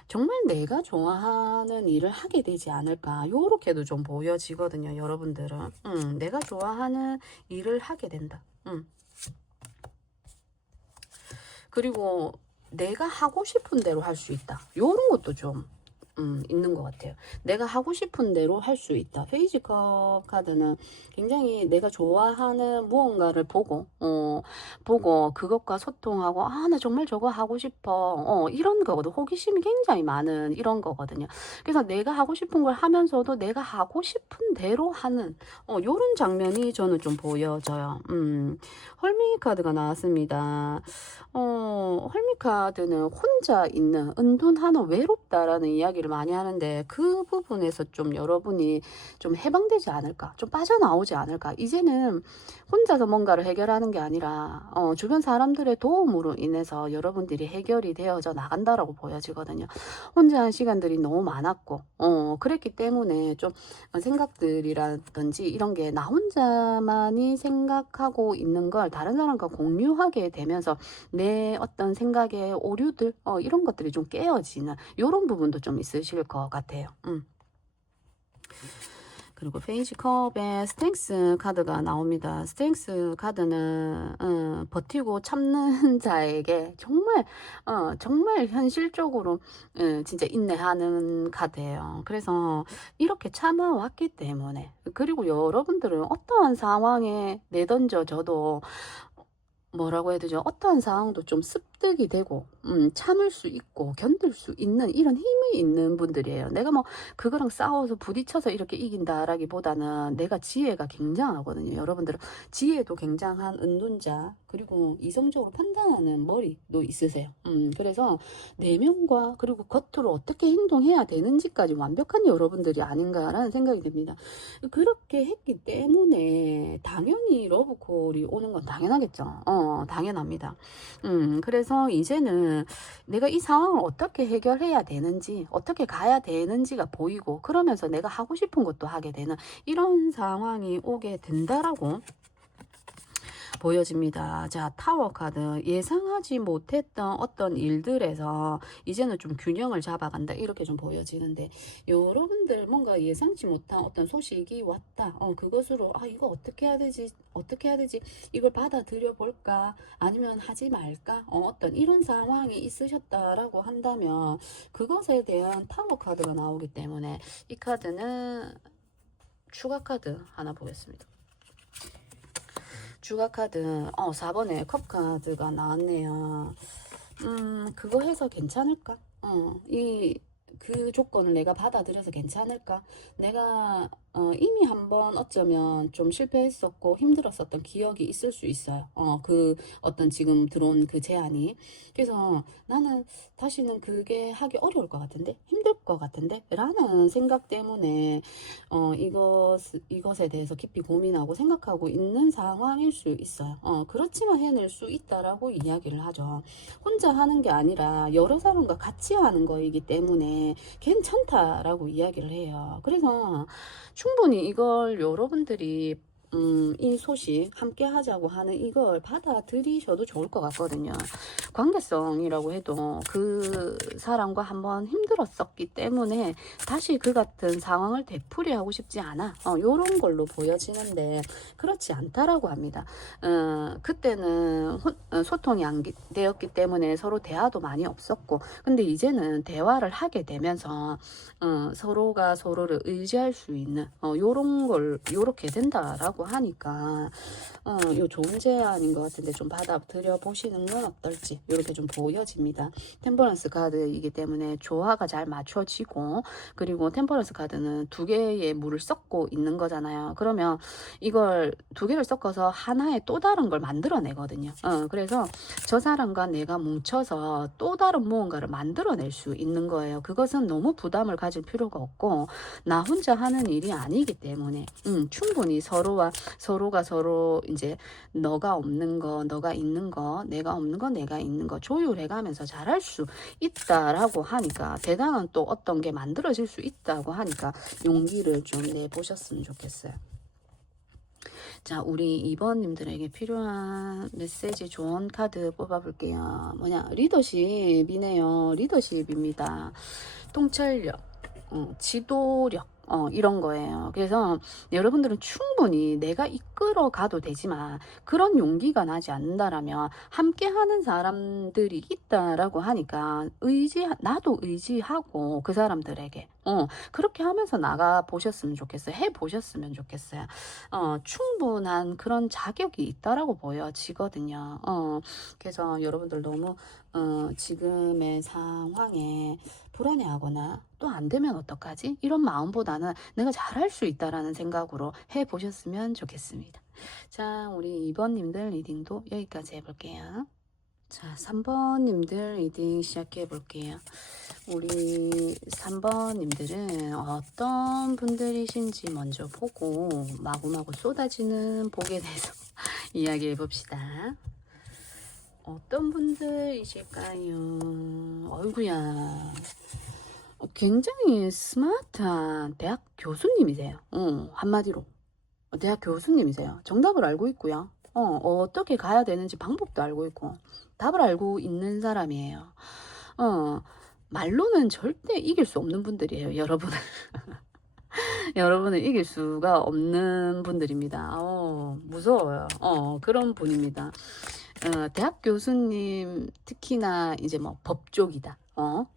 정말 내가 좋아하는 일을 하게 되지 않을까. 요렇게도 좀 보여지거든요, 여러분들은. 내가 좋아하는 일을 하게 된다. 그리고 내가 하고 싶은 대로 할 수 있다. 요런 것도 좀 있는 것 같아요. 내가 하고 싶은 대로 할 수 있다. 페이지컵 카드는 굉장히 내가 좋아하는 무언가를 보고 그것과 소통하고, 아, 나 정말 저거 하고 싶어. 이런 거거든. 호기심이 굉장히 많은 이런 거거든요. 그래서 내가 하고 싶은 걸 하면서도 내가 하고 싶은 대로 하는, 요런 장면이 저는 좀 보여져요. 헐미 카드가 나왔습니다. 헐미 카드는 혼자 있는, 은둔하는, 외롭다라는 이야기를 많이 하는데, 그 부분에서 좀 여러분이 좀 해방되지 않을까, 좀 빠져나오지 않을까. 이제는 혼자서 뭔가를 해결하는 게 아니라 주변 사람들의 도움으로 인해서 여러분들이 해결이 되어져 나간다라고 보여지거든요. 혼자 한 시간들이 너무 많았고 그랬기 때문에 좀 생각들이라든지 이런 게 나 혼자만이 생각하고 있는 걸 다른 사람과 공유하게 되면서 내 어떤 생각의 오류들 이런 것들이 좀 깨어지는 이런 부분도 좀 있으실 것 같아요. 그리고 페이지 컵에 스트렝스 카드가 나옵니다. 스트렝스 카드는 버티고 참는 자에게 정말 현실적으로 진짜 인내하는 카드예요. 그래서 이렇게 참아왔기 때문에, 그리고 여러분들은 어떠한 상황에 내던져져도 뭐라고 해야 되죠? 어떠한 상황도 좀 습득이 되고 참을 수 있고 견딜 수 있는 이런 힘이 있는 분들이에요. 내가 뭐 그거랑 싸워서 부딪혀서 이렇게 이긴다라기보다는 내가 지혜가 굉장하거든요. 여러분들은 지혜도 굉장한 은둔자, 그리고 이성적으로 판단하는 머리도 있으세요. 그래서 내면과 그리고 겉으로 어떻게 행동해야 되는지까지 완벽한 여러분들이 아닌가라는 생각이 듭니다. 그렇게 했기 때문에 당연히 러브콜이 오는 건 당연하겠죠. 당연합니다. 그래서 이제는 내가 이 상황을 어떻게 해결해야 되는지, 어떻게 가야 되는지가 보이고, 그러면서 내가 하고 싶은 것도 하게 되는 이런 상황이 오게 된다라고 보여집니다. 자, 타워 카드. 예상하지 못했던 어떤 일들에서 이제는 좀 균형을 잡아간다, 이렇게 좀 보여지는데, 여러분들 뭔가 예상치 못한 어떤 소식이 왔다. 그것으로 이거 어떻게 해야 되지, 이걸 받아들여 볼까, 아니면 하지 말까, 어떤 이런 상황이 있으셨다라고 한다면 그것에 대한 타워 카드가 나오기 때문에, 이 카드는 추가 카드 하나 보겠습니다. 주가 카드 4번에 컵 카드가 나왔네요. 그거 해서 괜찮을까? 그 조건을 내가 받아들여서 괜찮을까? 내가 이미 한번 어쩌면 좀 실패했었고 힘들었었던 기억이 있을 수 있어요. 그 어떤 지금 들어온 그 제안이. 그래서 나는 다시는 그게 하기 어려울 것 같은데, 힘들 것 같은데 라는 생각 때문에 이것에 대해서 깊이 고민하고 생각하고 있는 상황일 수 있어요. 그렇지만 해낼 수 있다라고 이야기를 하죠. 혼자 하는 게 아니라 여러 사람과 같이 하는 거이기 때문에 괜찮다라고 이야기를 해요. 그래서 충분히 이걸 여러분들이 이 소식 함께 하자고 하는 이걸 받아들이셔도 좋을 것 같거든요. 관계성이라고 해도 그 사람과 한번 힘들었었기 때문에 다시 그 같은 상황을 되풀이하고 싶지 않아. 요런 걸로 보여지는데 그렇지 않다라고 합니다. 그때는 소통이 안 되었기 때문에 서로 대화도 많이 없었고, 근데 이제는 대화를 하게 되면서 서로가 서로를 의지할 수 있는 요런 걸 요렇게 된다라고 하니까 요 좋은 제안인 것 같은데 좀 받아들여 보시는 건 어떨지 이렇게 좀 보여집니다. 템퍼런스 카드이기 때문에 조화가 잘 맞춰지고, 그리고 템퍼런스 카드는 두 개의 물을 섞고 있는 거잖아요. 그러면 이걸 두 개를 섞어서 하나의 또 다른 걸 만들어내거든요. 그래서 저 사람과 내가 뭉쳐서 또 다른 무언가를 만들어낼 수 있는 거예요. 그것은 너무 부담을 가질 필요가 없고 나 혼자 하는 일이 아니기 때문에 충분히 서로가 서로 이제 너가 없는 거 너가 있는 거, 내가 없는 거 내가 있는 거 조율해 가면서 잘할 수 있다라고 하니까, 대단한 또 어떤 게 만들어질 수 있다고 하니까 용기를 좀 내보셨으면 좋겠어요. 자, 우리 2번님들에게 필요한 메시지 좋은 카드 뽑아볼게요. 뭐냐, 리더십이네요. 리더십입니다. 통찰력, 지도력, 이런 거예요. 그래서 여러분들은 충분히 내가 이끌어 가도 되지만 그런 용기가 나지 않는다라면 함께 하는 사람들이 있다라고 하니까 나도 의지하고 그 사람들에게 그렇게 하면서 나가 보셨으면 좋겠어요. 해 보셨으면 좋겠어요. 충분한 그런 자격이 있다라고 보여지거든요. 그래서 여러분들 너무 지금의 상황에 불안해하거나 또 안 되면 어떡하지? 이런 마음보다는 내가 잘할 수 있다라는 생각으로 해보셨으면 좋겠습니다. 자, 우리 2번님들 리딩도 여기까지 해볼게요. 자, 3번님들 리딩 시작해 볼게요. 우리 3번님들은 어떤 분들이신지 먼저 보고 마구마구 쏟아지는 복에 대해서 이야기해 봅시다. 어떤 분들이실까요? 어이구야. 굉장히 스마트한 대학 교수님이세요. 한마디로. 대학 교수님이세요. 정답을 알고 있고요. 어떻게 가야 되는지 방법도 알고 있고, 답을 알고 있는 사람이에요. 말로는 절대 이길 수 없는 분들이에요, 여러분을. 여러분을 이길 수가 없는 분들입니다. 무서워요. 그런 분입니다. 대학 교수님 특히나 이제 뭐 법 쪽이다.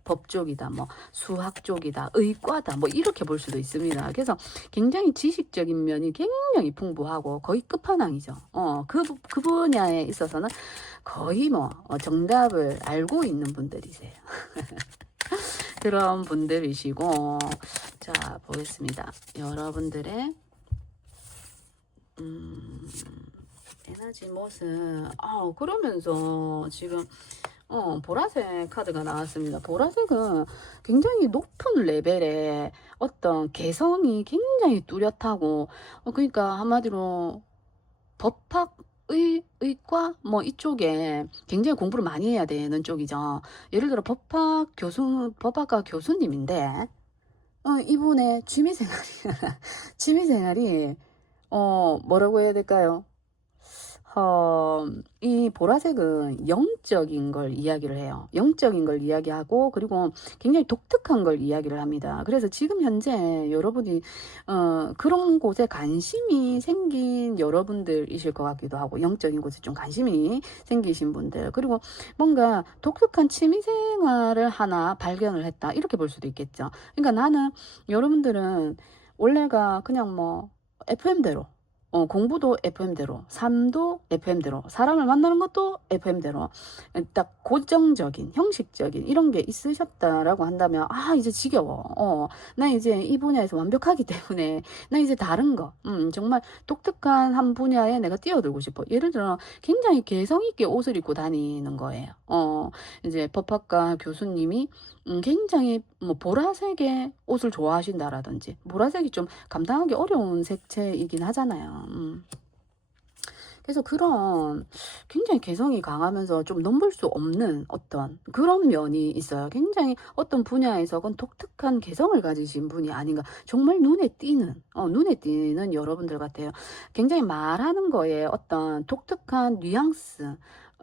법 쪽이다. 뭐 수학 쪽이다. 의과다. 뭐 이렇게 볼 수도 있습니다. 그래서 굉장히 지식적인 면이 굉장히 풍부하고 거의 끝판왕이죠. 그 분야에 있어서는 거의 뭐 정답을 알고 있는 분들이세요. 그런 분들이시고, 자, 보겠습니다. 여러분들의 에너지 모습. 그러면서 지금 보라색 카드가 나왔습니다. 보라색은 굉장히 높은 레벨의 어떤 개성이 굉장히 뚜렷하고, 그러니까 한마디로 법학 의과 뭐 이쪽에 굉장히 공부를 많이 해야 되는 쪽이죠. 예를 들어 법학과 교수님인데 이분의 취미생활이 취미생활이 뭐라고 해야 될까요? 이 보라색은 영적인 걸 이야기를 해요. 영적인 걸 이야기하고, 그리고 굉장히 독특한 걸 이야기를 합니다. 그래서 지금 현재 여러분이, 그런 곳에 관심이 생긴 여러분들이실 것 같기도 하고, 영적인 곳에 좀 관심이 생기신 분들, 그리고 뭔가 독특한 취미생활을 하나 발견을 했다. 이렇게 볼 수도 있겠죠. 그러니까 나는, 여러분들은 원래가 그냥 뭐, FM대로, 공부도 FM대로, 삶도 FM대로, 사람을 만나는 것도 FM대로, 딱 고정적인, 형식적인 이런 게 있으셨다라고 한다면, 이제 지겨워. 나 이제 이 분야에서 완벽하기 때문에, 나 이제 다른 거, 정말 독특한 한 분야에 내가 뛰어들고 싶어. 예를 들어, 굉장히 개성있게 옷을 입고 다니는 거예요. 이제 법학과 교수님이 굉장히 뭐 보라색의 옷을 좋아하신다라든지, 보라색이 좀 감당하기 어려운 색채이긴 하잖아요. 그래서 그런 굉장히 개성이 강하면서 좀 넘볼 수 없는 어떤 그런 면이 있어요. 굉장히 어떤 분야에서건 독특한 개성을 가지신 분이 아닌가. 정말 눈에 띄는 여러분들 같아요. 굉장히 말하는 거에 어떤 독특한 뉘앙스,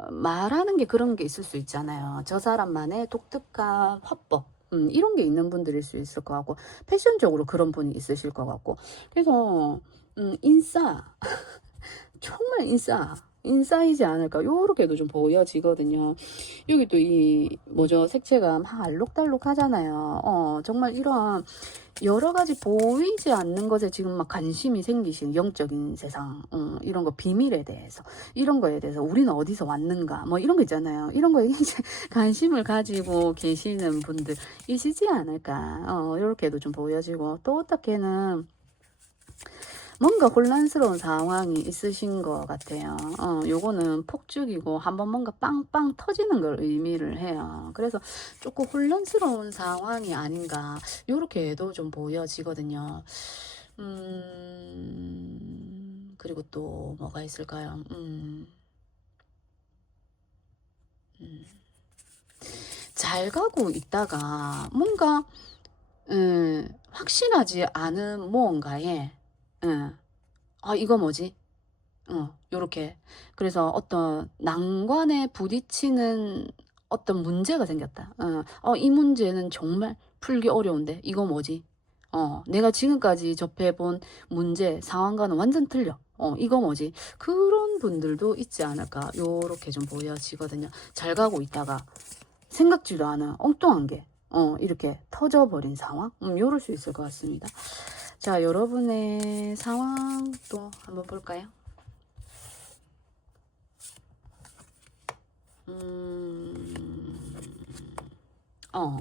말하는 게 그런 게 있을 수 있잖아요. 저 사람만의 독특한 화법. 이런 게 있는 분들일 수 있을 것 같고, 패션적으로 그런 분이 있으실 것 같고. 그래서, 인싸. 정말 인싸이지 않을까 요렇게도 좀 보여지거든요. 여기 또 이 뭐죠, 색채가 막 알록달록 하잖아요. 정말 이런 여러 가지 보이지 않는 것에 지금 막 관심이 생기신 영적인 세상, 이런 거, 비밀에 대해서, 이런 거에 대해서 우리는 어디서 왔는가 뭐 이런 거 있잖아요. 이런 거에 굉장히 관심을 가지고 계시는 분들이시지 않을까, 이렇게도 좀 보여지고, 또 어떻게는 뭔가 혼란스러운 상황이 있으신 것 같아요. 요거는 폭죽이고 한번 뭔가 빵빵 터지는 걸 의미를 해요. 그래서 조금 혼란스러운 상황이 아닌가, 요렇게도 좀 보여지거든요. 그리고 또 뭐가 있을까요? 잘 가고 있다가 뭔가 확신하지 않은 무언가에, 아, 이거 뭐지? 요렇게. 그래서 어떤 난관에 부딪히는 어떤 문제가 생겼다. 이 문제는 정말 풀기 어려운데, 이거 뭐지? 내가 지금까지 접해본 문제, 상황과는 완전 틀려. 이거 뭐지? 그런 분들도 있지 않을까. 요렇게 좀 보여지거든요. 잘 가고 있다가 생각지도 않은 엉뚱한 게, 이렇게 터져버린 상황? 요럴 수 있을 것 같습니다. 자, 여러분의 상황 또 한번 볼까요? 어,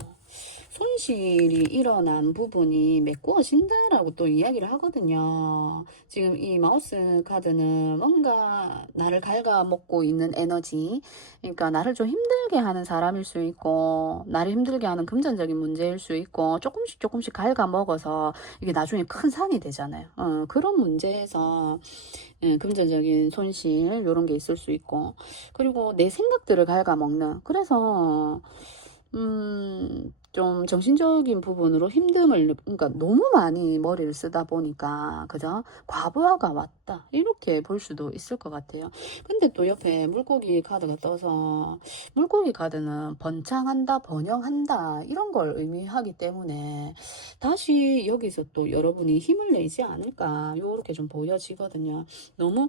손실이 일어난 부분이 메꾸어진다라고 또 이야기를 하거든요. 지금 이 마우스 카드는 뭔가 나를 갉아먹고 있는 에너지, 그러니까 나를 좀 힘들게 하는 사람일 수 있고, 나를 힘들게 하는 금전적인 문제일 수 있고, 조금씩 조금씩 갉아먹어서 이게 나중에 큰 산이 되잖아요. 그런 문제에서 금전적인 손실 이런 게 있을 수 있고, 그리고 내 생각들을 갉아먹는, 그래서 좀 정신적인 부분으로 힘듦을, 그러니까 너무 많이 머리를 쓰다 보니까, 그죠? 과부하가 왔다. 이렇게 볼 수도 있을 것 같아요. 근데 또 옆에 물고기 카드가 떠서, 물고기 카드는 번창한다, 번영한다, 이런 걸 의미하기 때문에, 다시 여기서 또 여러분이 힘을 내지 않을까, 요렇게 좀 보여지거든요. 너무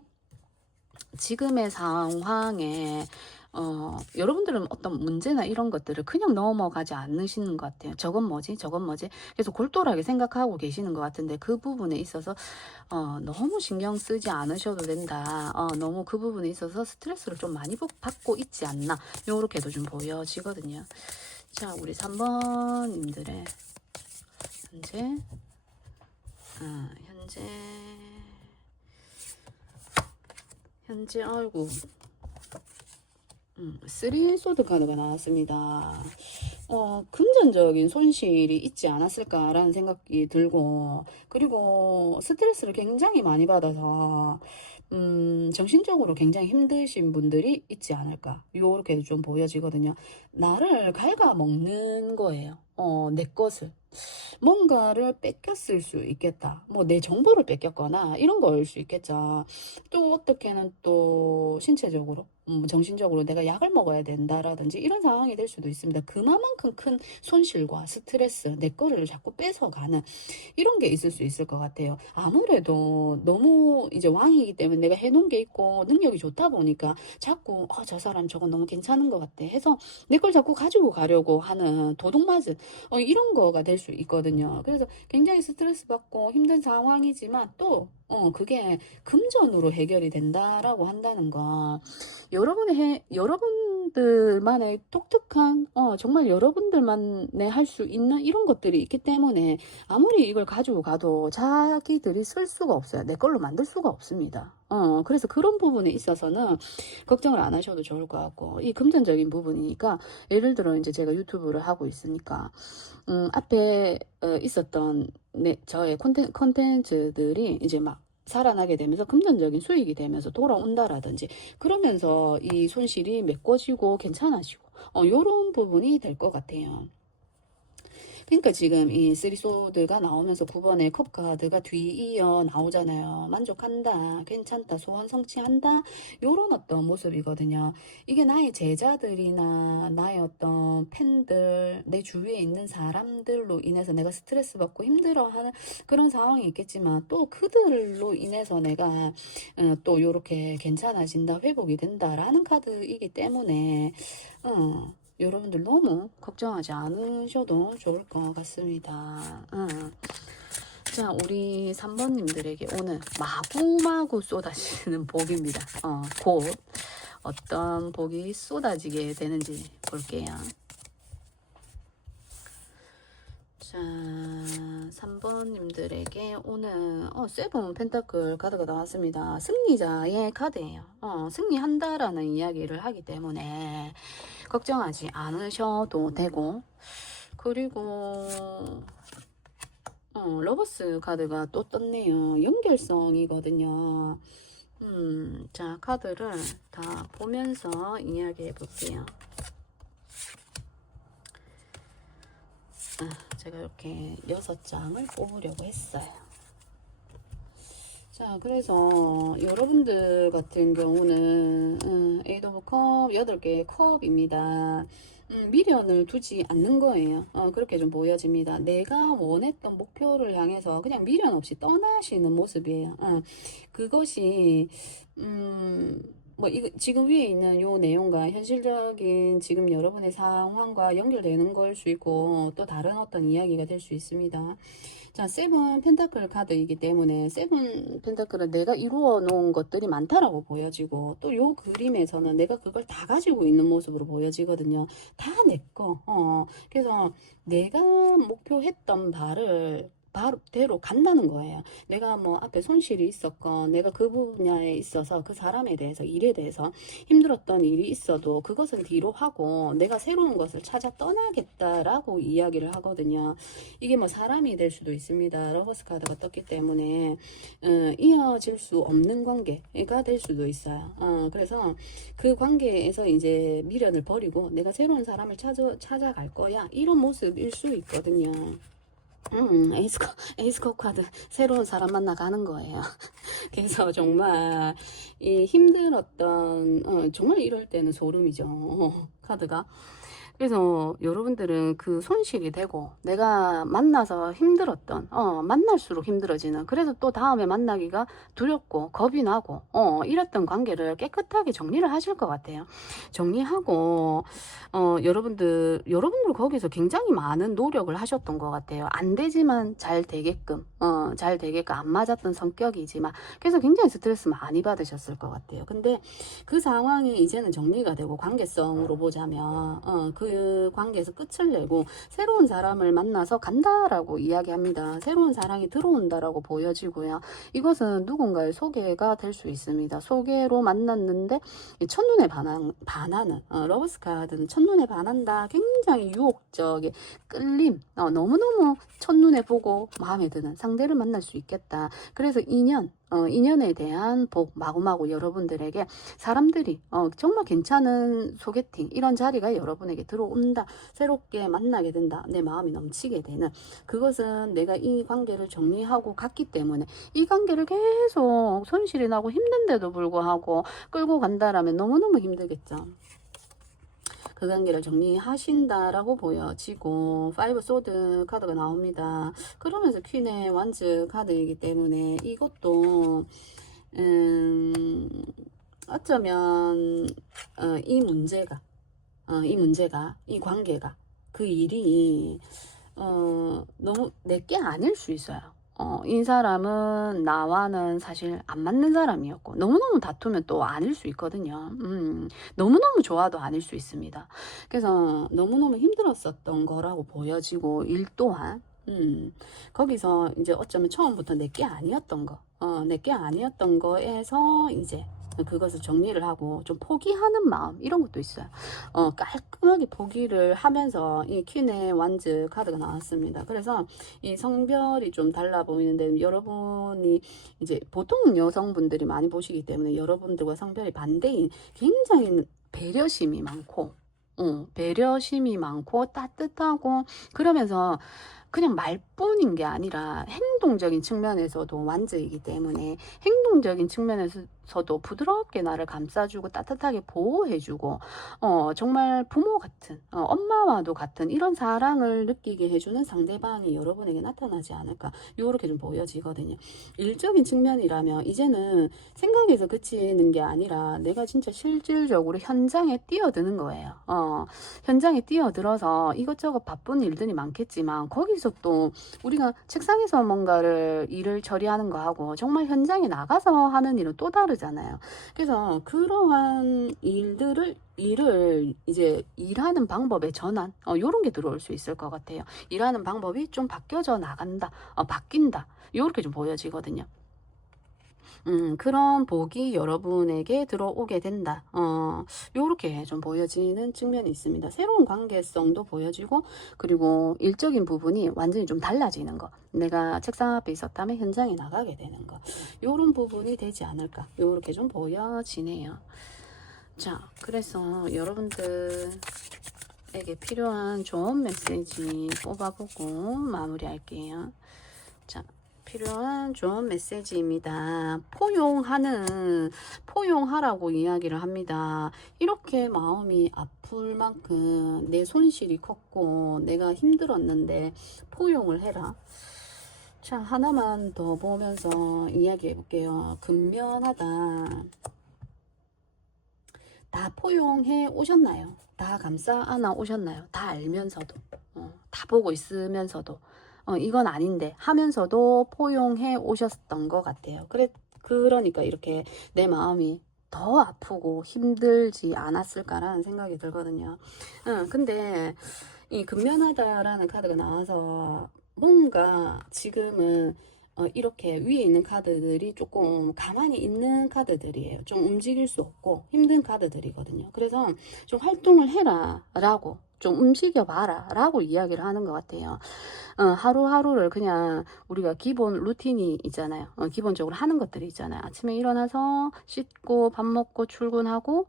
지금의 상황에 여러분들은 어떤 문제나 이런 것들을 그냥 넘어가지 않으시는 것 같아요. 저건 뭐지? 저건 뭐지? 그래서 골똘하게 생각하고 계시는 것 같은데 그 부분에 있어서 너무 신경 쓰지 않으셔도 된다. 너무 그 부분에 있어서 스트레스를 좀 많이 받고 있지 않나. 요렇게도 좀 보여지거든요. 자, 우리 3번님들의 현재 현재 아이고 쓰리 소드 카드가 나왔습니다. 금전적인 손실이 있지 않았을까라는 생각이 들고, 그리고 스트레스를 굉장히 많이 받아서, 정신적으로 굉장히 힘드신 분들이 있지 않을까. 요렇게 좀 보여지거든요. 나를 갉아먹는 거예요. 내 것을. 뭔가를 뺏겼을 수 있겠다. 뭐 내 정보를 뺏겼거나 이런 거일 수 있겠죠. 또 어떻게는 또 신체적으로, 정신적으로 내가 약을 먹어야 된다라든지 이런 상황이 될 수도 있습니다. 그만큼 큰 손실과 스트레스, 내 거를 자꾸 뺏어가는 이런 게 있을 수 있을 것 같아요. 아무래도 너무 이제 왕이기 때문에 내가 해놓은 게 있고 능력이 좋다 보니까 자꾸 저 사람 저건 너무 괜찮은 것 같아 해서 내 걸 자꾸 가지고 가려고 하는 도둑맞은 이런 거가 될 수 있거든요. 그래서 굉장히 스트레스 받고 힘든 상황이지만 또 그게 금전으로 해결이 된다라고 한다는 거, 여러분들만의 독특한, 정말 여러분들만의 할 수 있는 이런 것들이 있기 때문에 아무리 이걸 가지고 가도 자기들이 쓸 수가 없어요. 내 걸로 만들 수가 없습니다. 그래서 그런 부분에 있어서는 걱정을 안 하셔도 좋을 것 같고, 이 금전적인 부분이니까, 예를 들어 이제 제가 유튜브를 하고 있으니까, 앞에 있었던 저의 콘텐츠들이 이제 막 살아나게 되면서 금전적인 수익이 되면서 돌아온다라든지 그러면서 이 손실이 메꿔지고 괜찮아지고 요런 부분이 될 것 같아요. 그러니까 지금 이 쓰리소드가 나오면서 9번의 컵 카드가 뒤이어 나오잖아요. 만족한다, 괜찮다, 소원 성취한다, 요런 어떤 모습이거든요. 이게 나의 제자들이나 나의 어떤 팬들, 내 주위에 있는 사람들로 인해서 내가 스트레스 받고 힘들어하는 그런 상황이 있겠지만 또 그들로 인해서 내가 또 요렇게 괜찮아진다, 회복이 된다라는 카드이기 때문에 여러분들 너무 걱정하지 않으셔도 좋을 것 같습니다. 자, 우리 3번님들에게 오늘 마구마구 쏟아지는 복입니다. 곧 어떤 복이 쏟아지게 되는지 볼게요. 자, 3번님들에게 오늘 세븐 펜타클 카드가 나왔습니다. 승리자의 카드예요. 승리한다라는 이야기를 하기 때문에 걱정하지 않으셔도 되고, 그리고 러버스 카드가 또 떴네요. 연결성이거든요. 자, 카드를 다 보면서 이야기해 볼게요. 제가 이렇게 6장을 뽑으려고 했어요. 자, 그래서 여러분들 같은 경우는 에이드 오브 컵 8개의 컵입니다. 미련을 두지 않는 거예요. 그렇게 좀 보여집니다. 내가 원했던 목표를 향해서 그냥 미련 없이 떠나시는 모습이에요. 그것이 뭐 이거 지금 위에 있는 요 내용과 현실적인 지금 여러분의 상황과 연결되는 걸 수 있고 또 다른 어떤 이야기가 될 수 있습니다. 자, 세븐 펜타클 카드이기 때문에 세븐 펜타클은 내가 이루어 놓은 것들이 많다라고 보여지고 또 요 그림에서는 내가 그걸 다 가지고 있는 모습으로 보여지거든요. 다 내 거. 그래서 내가 목표했던 바를 바로대로 간다는 거예요. 내가 뭐 앞에 손실이 있었건 내가 그 분야에 있어서 그 사람에 대해서 일에 대해서 힘들었던 일이 있어도 그것은 뒤로 하고 내가 새로운 것을 찾아 떠나겠다라고 이야기를 하거든요. 이게 뭐 사람이 될 수도 있습니다. 러버스 카드가 떴기 때문에 이어질 수 없는 관계가 될 수도 있어요. 그래서 그 관계에서 이제 미련을 버리고 내가 새로운 사람을 찾아갈 거야 이런 모습일 수 있거든요. 에이스컵 카드 새로운 사람 만나가는 거예요. 그래서 정말 이 힘들었던 정말 이럴 때는 소름이죠. 카드가. 그래서 여러분들은 그 손실이 되고 내가 만나서 힘들었던 만날수록 힘들어지는 그래서 또 다음에 만나기가 두렵고 겁이 나고 이랬던 관계를 깨끗하게 정리를 하실 것 같아요. 정리하고 여러분들 거기서 굉장히 많은 노력을 하셨던 것 같아요. 안 되지만 잘 되게끔 안 맞았던 성격이지만 그래서 굉장히 스트레스 많이 받으셨을 것 같아요. 근데 그 상황이 이제는 정리가 되고 관계성으로 보자면 그 관계에서 끝을 내고 새로운 사람을 만나서 간다라고 이야기합니다. 새로운 사랑이 들어온다라고 보여지고요. 이것은 누군가의 소개가 될 수 있습니다. 소개로 만났는데 첫눈에 반하는 러브스 카드는 첫눈에 반한다. 굉장히 유혹적인 끌림 너무너무 첫눈에 보고 마음에 드는 상대를 만날 수 있겠다. 그래서 인연에 대한 복 마구마구 여러분들에게 사람들이 정말 괜찮은 소개팅 이런 자리가 여러분에게 들어온다. 새롭게 만나게 된다. 내 마음이 넘치게 되는 그것은 내가 이 관계를 정리하고 갔기 때문에 이 관계를 계속 손실이 나고 힘든데도 불구하고 끌고 간다라면 너무너무 힘들겠죠. 그 관계를 정리하신다라고 보여지고 파이브 소드 카드가 나옵니다. 그러면서 퀸의 완즈 카드이기 때문에 이것도 어쩌면 이 문제가 이 관계가 그 일이 너무 내게 아닐 수 있어요. 이 사람은 나와는 사실 안 맞는 사람이었고 너무너무 다투면 또 아닐 수 있거든요. 너무너무 좋아도 아닐 수 있습니다. 그래서 너무너무 힘들었었던 거라고 보여지고 일 또한 거기서 이제 어쩌면 처음부터 내게 아니었던 거 내게 아니었던 거에서 이제 그것을 정리를 하고 좀 포기하는 마음 이런 것도 있어요. 깔끔하게 포기를 하면서 이 퀸의 완즈 카드가 나왔습니다. 그래서 이 성별이 좀 달라 보이는데 여러분이 이제 보통 여성분들이 많이 보시기 때문에 여러분들과 성별이 반대인 굉장히 배려심이 많고 따뜻하고 그러면서 그냥 말뿐인 게 아니라 행동적인 측면에서도 완즈이기 때문에 행동적인 측면에서도 부드럽게 나를 감싸주고 따뜻하게 보호해주고 정말 부모 같은 엄마와도 같은 이런 사랑을 느끼게 해주는 상대방이 여러분에게 나타나지 않을까 이렇게 좀 보여지거든요. 일적인 측면이라면 이제는 생각에서 그치는 게 아니라 내가 진짜 실질적으로 현장에 뛰어드는 거예요. 현장에 뛰어들어서 이것저것 바쁜 일들이 많겠지만 거기서 또 우리가 책상에서 뭔가를 일을 처리하는 거하고 정말 현장에 나가서 하는 일은 또 다르잖아요. 그래서 그러한 일을 이제 일하는 방법의 전환 요런 게 들어올 수 있을 것 같아요. 일하는 방법이 좀 바뀌어져 나간다 바뀐다 요렇게 좀 보여지거든요. 그런 복이 여러분에게 들어오게 된다. 요렇게 좀 보여지는 측면이 있습니다. 새로운 관계성도 보여지고, 그리고 일적인 부분이 완전히 좀 달라지는 거. 내가 책상 앞에 있었다면 현장에 나가게 되는 거. 요런 부분이 되지 않을까. 요렇게 좀 보여지네요. 자, 그래서 여러분들에게 필요한 좋은 메시지 뽑아보고 마무리할게요. 자, 필요한 좋은 메시지입니다. 포용하라고 이야기를 합니다. 이렇게 마음이 아플 만큼 내 손실이 컸고 내가 힘들었는데 포용을 해라. 자, 하나만 더 보면서 이야기해 볼게요. 근면하다. 다 포용해 오셨나요? 다 감싸 안아 오셨나요? 다 알면서도, 다 보고 있으면서도, 이건 아닌데 하면서도 포용해 오셨던 것 같아요. 그러니까 이렇게 내 마음이 더 아프고 힘들지 않았을까라는 생각이 들거든요. 근데 이 근면하다라는 카드가 나와서 뭔가 지금은 이렇게 위에 있는 카드들이 조금 가만히 있는 카드들이에요. 좀 움직일 수 없고 힘든 카드들이거든요. 그래서 좀 활동을 해라 라고, 좀 움직여 봐라 라고 이야기를 하는 것 같아요. 하루하루를 그냥 우리가 기본 루틴이 있잖아요. 기본적으로 하는 것들이 있잖아요. 아침에 일어나서 씻고 밥 먹고 출근하고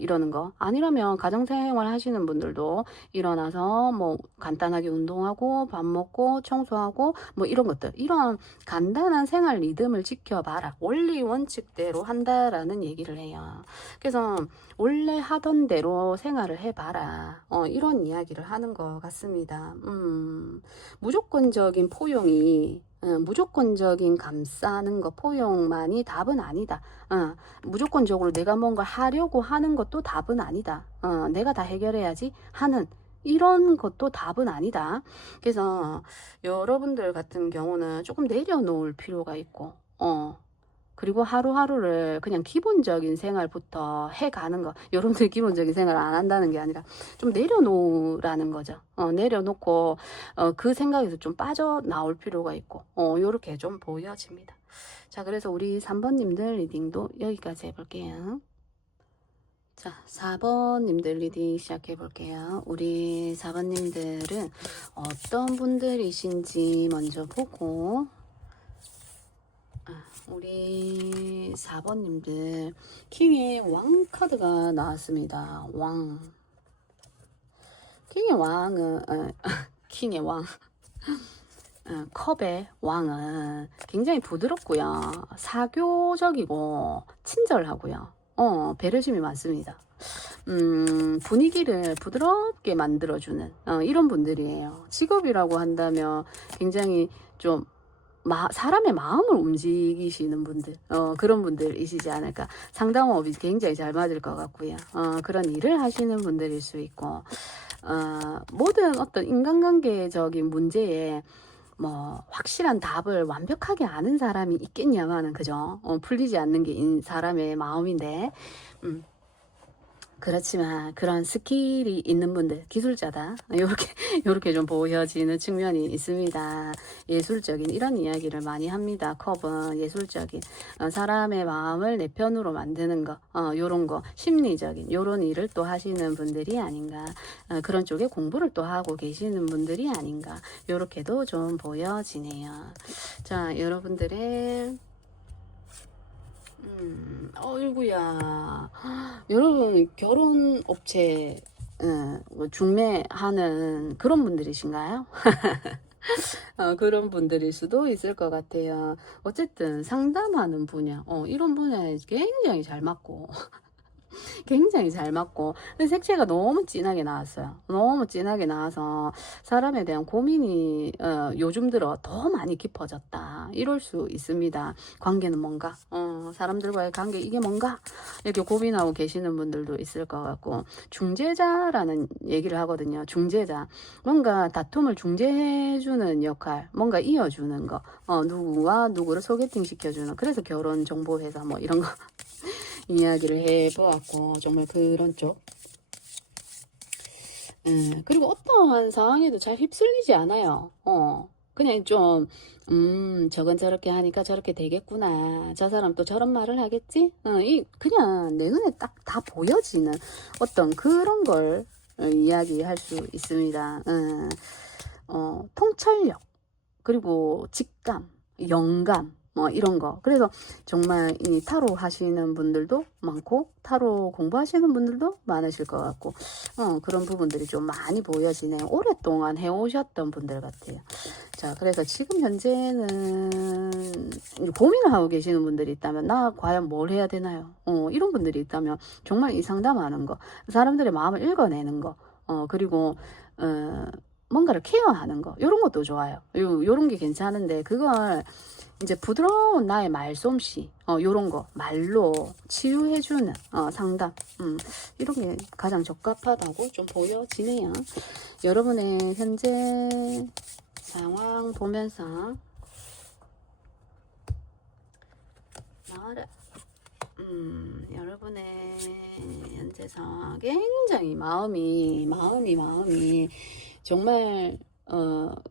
이러는 거. 아니라면 가정생활 하시는 분들도 일어나서 뭐 간단하게 운동하고 밥 먹고 청소하고 뭐 이런 것들, 이런 간단한 생활 리듬을 지켜봐라, 원리 원칙대로 한다라는 얘기를 해요. 그래서 원래 하던 대로 생활을 해봐라, 이런 이야기를 하는 것 같습니다. 무조건적인 포용이, 무조건적인 감싸는 거, 포용만이 답은 아니다. 무조건적으로 내가 뭔가 하려고 하는 것도 답은 아니다. 내가 다 해결해야지 하는 이런 것도 답은 아니다. 그래서 여러분들 같은 경우는 조금 내려놓을 필요가 있고, 그리고 하루하루를 그냥 기본적인 생활부터 해가는 거. 여러분들 기본적인 생활 안 한다는 게 아니라 좀 내려놓으라는 거죠. 내려놓고 그 생각에서 좀 빠져나올 필요가 있고, 요렇게 좀 보여집니다. 자, 그래서 우리 3번님들 리딩도 여기까지 해볼게요. 자, 4번님들 리딩 시작해 볼게요. 우리 4번님들은 어떤 분들이신지 먼저 보고, 우리 4번님들 킹의 왕 카드가 나왔습니다. 왕. 킹의 왕은 킹의 왕. 컵의 왕은 굉장히 부드럽고요, 사교적이고 친절하고요, 배려심이 많습니다. 분위기를 부드럽게 만들어주는 이런 분들이에요. 직업이라고 한다면 굉장히 좀 사람의 마음을 움직이시는 분들, 그런 분들이시지 않을까. 상담업이 굉장히 잘 맞을 것 같고요. 그런 일을 하시는 분들일 수 있고, 모든 어떤 인간관계적인 문제에 뭐 확실한 답을 완벽하게 아는 사람이 있겠냐마는, 그죠? 풀리지 않는 게 사람의 마음인데, 그렇지만 그런 스킬이 있는 분들, 기술자다, 요렇게 좀 보여지는 측면이 있습니다. 예술적인 이런 이야기를 많이 합니다. 컵은 예술적인, 사람의 마음을 내 편으로 만드는 거, 요런 거, 심리적인 요런 일을 또 하시는 분들이 아닌가, 그런 쪽에 공부를 또 하고 계시는 분들이 아닌가, 요렇게도 좀 보여지네요. 자, 여러분들의 어이구야. 여러분, 결혼 업체, 뭐 중매하는 그런 분들이신가요? 그런 분들일 수도 있을 것 같아요. 어쨌든 상담하는 분야, 이런 분야에 굉장히 잘 맞고, 굉장히 잘 맞고, 근데 색채가 너무 진하게 나왔어요. 너무 진하게 나와서 사람에 대한 고민이 요즘 들어 더 많이 깊어졌다, 이럴 수 있습니다. 관계는 뭔가, 사람들과의 관계 이게 뭔가, 이렇게 고민하고 계시는 분들도 있을 것 같고, 중재자라는 얘기를 하거든요. 중재자, 뭔가 다툼을 중재해주는 역할, 뭔가 이어주는 거, 누구와 누구를 소개팅 시켜주는, 그래서 결혼정보회사 뭐 이런 거 이야기를 해보았고, 정말 그런 쪽. 그리고 어떠한 상황에도 잘 휩쓸리지 않아요. 그냥 좀, 저건 저렇게 하니까 저렇게 되겠구나. 저 사람 또 저런 말을 하겠지? 그냥 내 눈에 딱 다 보여지는 어떤 그런 걸 이야기할 수 있습니다. 통찰력, 그리고 직감, 영감, 뭐 이런 거. 그래서 정말 이 타로 하시는 분들도 많고 타로 공부하시는 분들도 많으실 것 같고 그런 부분들이 좀 많이 보여지네요. 오랫동안 해오셨던 분들 같아요. 자, 그래서 지금 현재는 이제 고민을 하고 계시는 분들이 있다면 나 과연 뭘 해야 되나요? 이런 분들이 있다면 정말 이 상담하는 거, 사람들의 마음을 읽어내는 거, 그리고 뭔가를 케어하는 거, 요런 것도 좋아요. 요런 게 괜찮은데 그걸 이제 부드러운 나의 말솜씨, 요런 거 말로 치유해주는 상담, 이런 게 가장 적합하다고 좀 보여지네요. 여러분의 현재 상황 보면서 나와라. 여러분의 현재 상황 굉장히 마음이 정말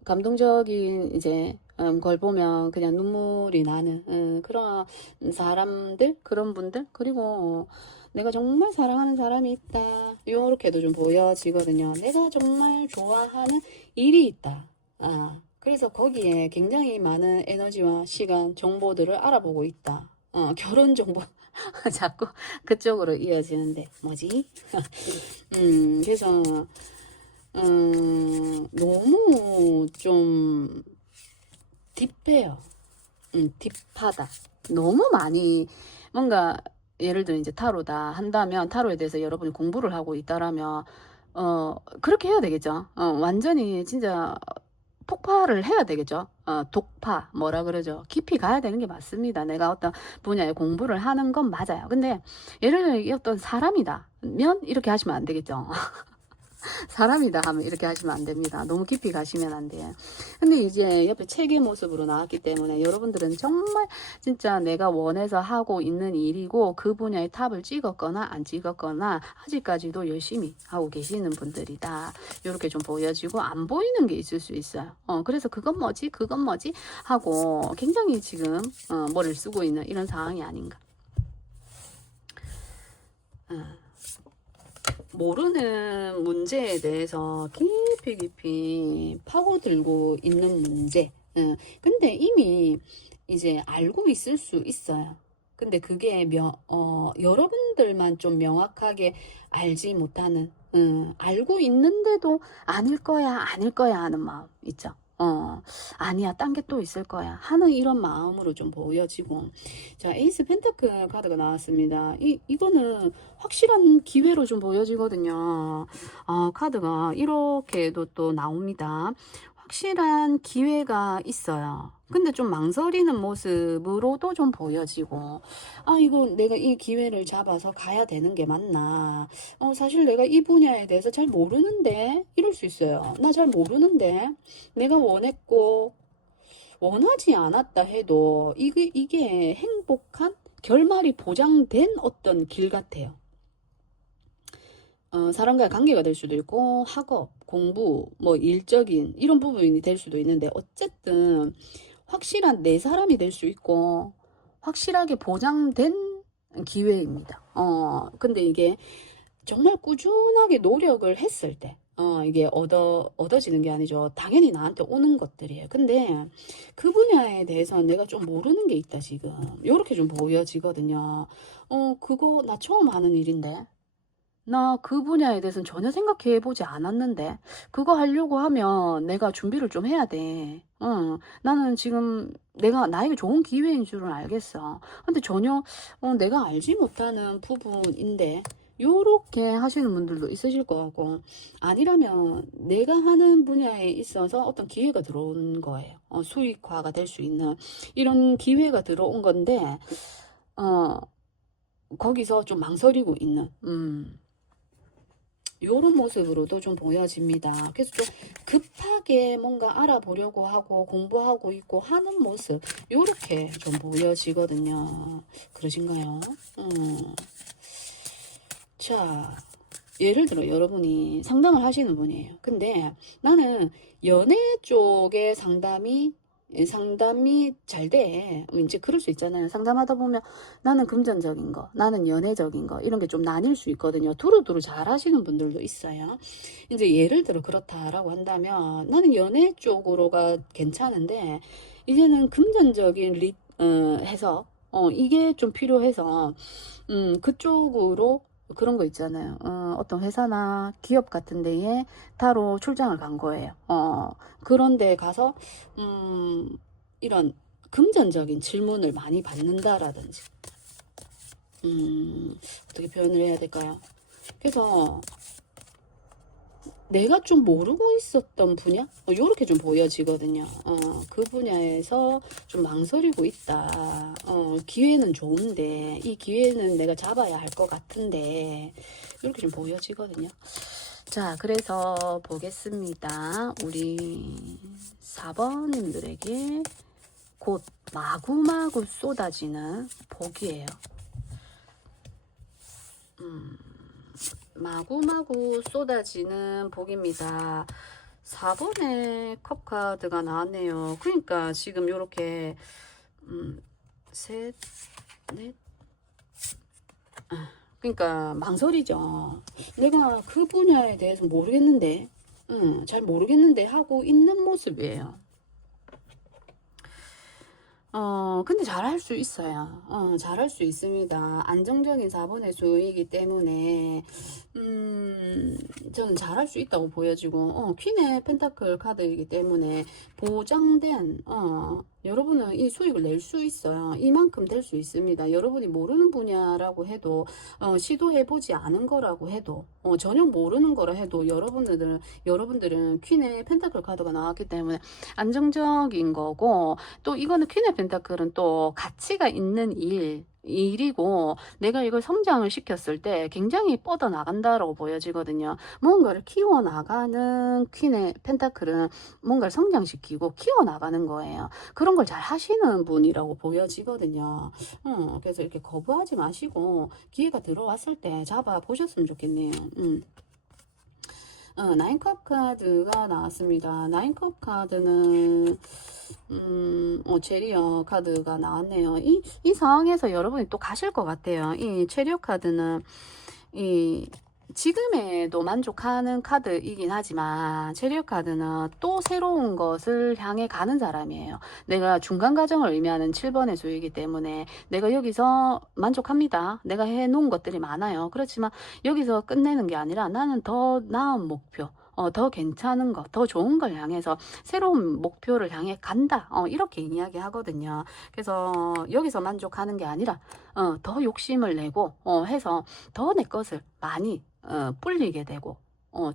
감동적인 이제 걸 보면 그냥 눈물이 나는 그런 사람들, 그런 분들, 그리고 내가 정말 사랑하는 사람이 있다, 요렇게도 좀 보여지거든요. 내가 정말 좋아하는 일이 있다. 그래서 거기에 굉장히 많은 에너지와 시간, 정보들을 알아보고 있다. 결혼 정보 자꾸 그쪽으로 이어지는데 뭐지? 그래서 너무 좀 딥해요. 딥하다. 너무 많이 뭔가 예를 들어 이제 타로다 한다면 타로에 대해서 여러분이 공부를 하고 있다라면 그렇게 해야 되겠죠. 완전히 진짜 폭발을 해야 되겠죠. 독파 뭐라 그러죠. 깊이 가야 되는 게 맞습니다. 내가 어떤 분야에 공부를 하는 건 맞아요. 근데 예를 들어 이 어떤 사람이다면 이렇게 하시면 안 되겠죠. 사람이다 하면 이렇게 하시면 안 됩니다. 너무 깊이 가시면 안 돼요. 근데 이제 옆에 책의 모습으로 나왔기 때문에 여러분들은 정말 진짜 내가 원해서 하고 있는 일이고 그 분야의 탑을 찍었거나 안 찍었거나 아직까지도 열심히 하고 계시는 분들이다. 이렇게 좀 보여지고 안 보이는 게 있을 수 있어요. 그래서 그건 뭐지? 그건 뭐지? 하고 굉장히 지금 머리를 쓰고 있는 이런 상황이 아닌가. 모르는 문제에 대해서 깊이 파고들고 있는 문제. 근데 이미 이제 알고 있을 수 있어요. 근데 그게 여러분들만 좀 명확하게 알지 못하는, 알고 있는데도 아닐 거야 하는 마음 있죠. 아니야, 딴 게 또 있을 거야 하는 이런 마음으로 좀 보여지고. 자, 에이스 펜타클 카드가 나왔습니다. 이거는 확실한 기회로 좀 보여지거든요. 카드가 이렇게도 또 나옵니다. 확실한 기회가 있어요. 근데 좀 망설이는 모습으로도 좀 보여지고, 이거 내가 이 기회를 잡아서 가야 되는 게 맞나? 사실 내가 이 분야에 대해서 잘 모르는데? 이럴 수 있어요. 나 잘 모르는데? 내가 원했고, 원하지 않았다 해도, 이게 행복한 결말이 보장된 어떤 길 같아요. 사람과의 관계가 될 수도 있고 학업, 공부, 뭐 일적인 이런 부분이 될 수도 있는데 어쨌든 확실한 내 사람이 될 수 있고 확실하게 보장된 기회입니다. 근데 이게 정말 꾸준하게 노력을 했을 때 이게 얻어지는 게 아니죠. 당연히 나한테 오는 것들이에요. 근데 그 분야에 대해서 내가 좀 모르는 게 있다 지금. 요렇게 좀 보여지거든요. 그거 나 처음 하는 일인데 나 그 분야에 대해서는 전혀 생각해 보지 않았는데 그거 하려고 하면 내가 준비를 좀 해야 돼. 나는 지금 내가 나에게 좋은 기회인 줄은 알겠어. 근데 전혀 내가 알지 못하는 부분인데 요렇게 하시는 분들도 있으실 것 같고 아니라면 내가 하는 분야에 있어서 어떤 기회가 들어온 거예요. 수익화가 될 수 있는 이런 기회가 들어온 건데 거기서 좀 망설이고 있는 요런 모습으로도 좀 보여집니다. 그래서 좀 급하게 뭔가 알아보려고 하고 공부하고 있고 하는 모습 요렇게 좀 보여지거든요. 그러신가요? 자, 예를 들어 여러분이 상담을 하시는 분이에요. 근데 나는 연애 쪽의 상담이 잘 돼. 이제 그럴 수 있잖아요. 상담하다 보면 나는 금전적인 거, 나는 연애적인 거, 이런 게 좀 나뉠 수 있거든요. 두루두루 잘 하시는 분들도 있어요. 이제 예를 들어 그렇다라고 한다면 나는 연애 쪽으로가 괜찮은데, 이제는 금전적인 해서 이게 좀 필요해서 그쪽으로 그런 거 있잖아요. 어떤 회사나 기업 같은 데에 타로 출장을 간 거예요. 그런데 가서 이런 금전적인 질문을 많이 받는다라든지 어떻게 표현을 해야 될까요? 그래서 내가 좀 모르고 있었던 분야? 요렇게 좀 보여지거든요. 그 분야에서 좀 망설이고 있다. 기회는 좋은데, 이 기회는 내가 잡아야 할 것 같은데, 이렇게 좀 보여지거든요. 자, 그래서 보겠습니다. 우리 4번님들에게 곧 마구마구 쏟아지는 복이에요. 마구마구 쏟아지는 복입니다. 4번의 컵 카드가 나왔네요. 그러니까 지금 요렇게 셋, 넷, 그러니까 망설이죠. 내가 그 분야에 대해서 모르겠는데 잘 모르겠는데 하고 있는 모습이에요. 근데 잘할 수 있어요. 잘할 수 있습니다. 안정적인 4번의 조이기 때문에, 저는 잘할 수 있다고 보여지고, 퀸의 펜타클 카드이기 때문에 보장된, 여러분은 이 수익을 낼 수 있어요. 이만큼 될 수 있습니다. 여러분이 모르는 분야라고 해도, 시도해보지 않은 거라고 해도, 전혀 모르는 거라 해도, 여러분들은 퀸의 펜타클 카드가 나왔기 때문에 안정적인 거고, 또 이거는 퀸의 펜타클은 또 가치가 있는 일이고 내가 이걸 성장을 시켰을 때 굉장히 뻗어 나간다라고 보여지거든요. 뭔가를 키워 나가는 퀸의 펜타클은 뭔가를 성장시키고 키워 나가는 거예요. 그런 걸 잘 하시는 분이라고 보여지거든요. 그래서 이렇게 거부하지 마시고 기회가 들어왔을 때 잡아 보셨으면 좋겠네요. 나인컵 카드가 나왔습니다. 나인컵 카드는 체리어 카드가 나왔네요. 이 상황에서 여러분이 또 가실 것 같아요. 이 체리어 카드는 지금에도 만족하는 카드이긴 하지만 체리어 카드는 또 새로운 것을 향해 가는 사람이에요. 내가 중간 과정을 의미하는 7번의 수이기 때문에 내가 여기서 만족합니다. 내가 해놓은 것들이 많아요. 그렇지만 여기서 끝내는 게 아니라 나는 더 나은 목표, 더 괜찮은 거, 더 좋은 걸 향해서 새로운 목표를 향해 간다. 이렇게 이야기하거든요. 그래서 여기서 만족하는 게 아니라 더 욕심을 내고 해서 더 내 것을 많이 불리게 되고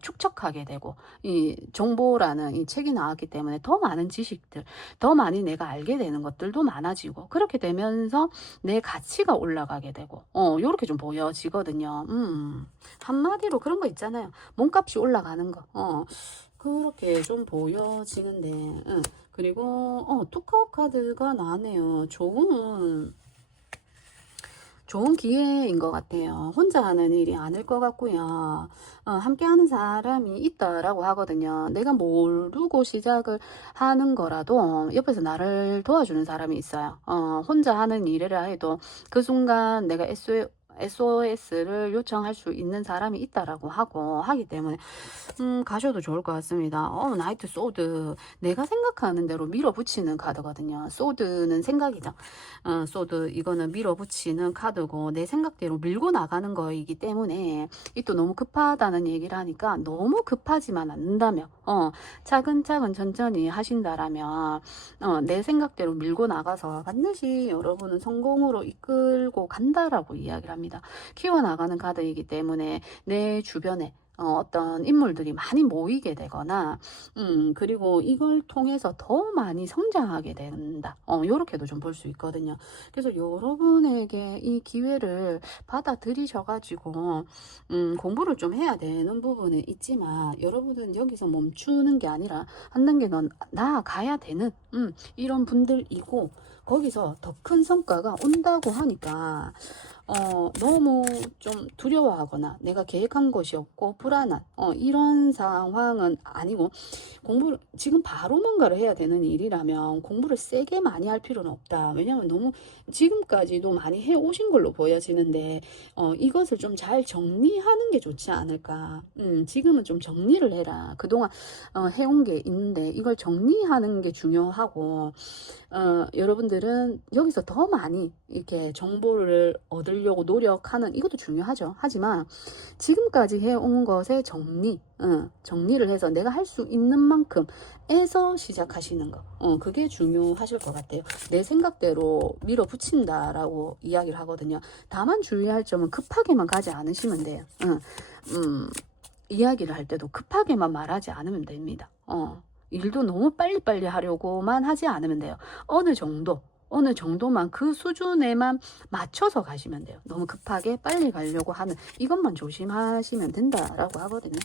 축적하게 되고 이 정보라는 이 책이 나왔기 때문에 더 많은 지식들, 더 많이 내가 알게 되는 것들도 많아지고 그렇게 되면서 내 가치가 올라가게 되고 요렇게 좀 보여지거든요. 한마디로 그런 거 있잖아요. 몸값이 올라가는 거. 그렇게 좀 보여지는데 그리고 투컵 카드가 나네요. 좋은 기회인 것 같아요. 혼자 하는 일이 아닐 것 같고요. 함께 하는 사람이 있다라고 하거든요. 내가 모르고 시작을 하는 거라도 옆에서 나를 도와주는 사람이 있어요. 혼자 하는 일이라 해도 그 순간 내가 SOS를 요청할 수 있는 사람이 있다라고 하기 때문에 가셔도 좋을 것 같습니다. 나이트 소드 내가 생각하는 대로 밀어붙이는 카드거든요. 소드는 생각이죠. 소드 이거는 밀어붙이는 카드고 내 생각대로 밀고 나가는 거이기 때문에 이 또 너무 급하다는 얘기를 하니까 너무 급하지만 않는다며 차근차근 천천히 하신다라면 내 생각대로 밀고 나가서 반드시 여러분은 성공으로 이끌고 간다라고 이야기를 합니다. 키워나가는 카드이기 때문에 내 주변에 어떤 인물들이 많이 모이게 되거나 그리고 이걸 통해서 더 많이 성장하게 된다. 요렇게도 좀 볼 수 있거든요. 그래서 여러분에게 이 기회를 받아들이셔가지고 공부를 좀 해야 되는 부분은 있지만 여러분은 여기서 멈추는 게 아니라 한 단계 더 나아가야 되는 이런 분들이고 거기서 더 큰 성과가 온다고 하니까 너무 좀 두려워하거나 내가 계획한 것이 없고 불안한 이런 상황은 아니고 공부를 지금 바로 뭔가를 해야 되는 일이라면 공부를 세게 많이 할 필요는 없다. 왜냐하면 너무 지금까지도 많이 해 오신 걸로 보여지는데 이것을 좀 잘 정리하는 게 좋지 않을까. 지금은 좀 정리를 해라. 그동안 해온 게 있는데 이걸 정리하는 게 중요하고 여러분들 여러분들은 여기서 더 많이 이렇게 정보를 얻으려고 노력하는 이것도 중요하죠. 하지만 지금까지 해온 것의 정리를 해서 내가 할 수 있는 만큼에서 시작하시는 거. 그게 중요하실 것 같아요. 내 생각대로 밀어붙인다라고 이야기를 하거든요. 다만 주의할 점은 급하게만 가지 않으시면 돼요. 이야기를 할 때도 급하게만 말하지 않으면 됩니다. 일도 너무 빨리빨리 하려고만 하지 않으면 돼요. 어느 정도만 그 수준에만 맞춰서 가시면 돼요. 너무 급하게 빨리 가려고 하는 이것만 조심하시면 된다라고 하거든요.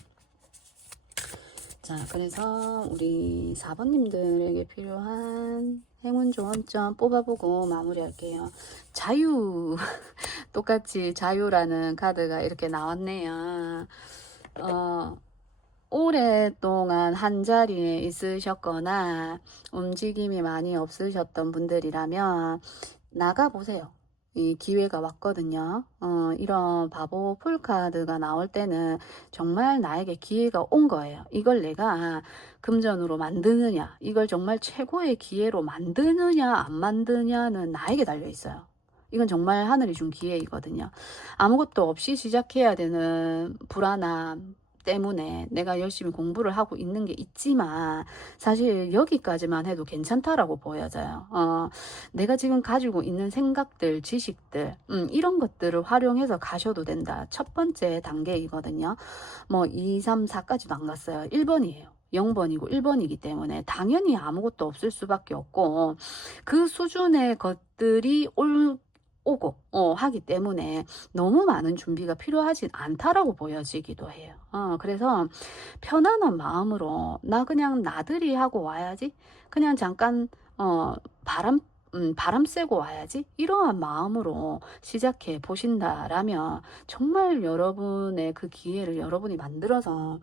자, 그래서 우리 4번님들에게 필요한 행운 조언점 뽑아보고 마무리할게요. 자유. 똑같이 자유라는 카드가 이렇게 나왔네요. 오랫동안 한 자리에 있으셨거나 움직임이 많이 없으셨던 분들이라면 나가보세요. 이 기회가 왔거든요. 이런 바보 풀카드가 나올 때는 정말 나에게 기회가 온 거예요. 이걸 내가 금전으로 만드느냐, 이걸 정말 최고의 기회로 만드느냐 안 만드냐는 나에게 달려 있어요. 이건 정말 하늘이 준 기회이거든요. 아무것도 없이 시작해야 되는 불안함 때문에 내가 열심히 공부를 하고 있는 게 있지만 사실 여기까지만 해도 괜찮다라고 보여져요. 내가 지금 가지고 있는 생각들, 지식들 이런 것들을 활용해서 가셔도 된다. 첫 번째 단계이거든요. 뭐 2, 3, 4까지도 안 갔어요. 1번이에요. 0번이고 1번이기 때문에 당연히 아무것도 없을 수밖에 없고 그 수준의 것들이 오고 하기 때문에 너무 많은 준비가 필요하진 않다라고 보여지기도 해요. 그래서 편안한 마음으로 나 그냥 나들이 하고 와야지, 그냥 잠깐 바람 쐬고 와야지, 이러한 마음으로 시작해 보신다라면 정말 여러분의 그 기회를 여러분이 만들어서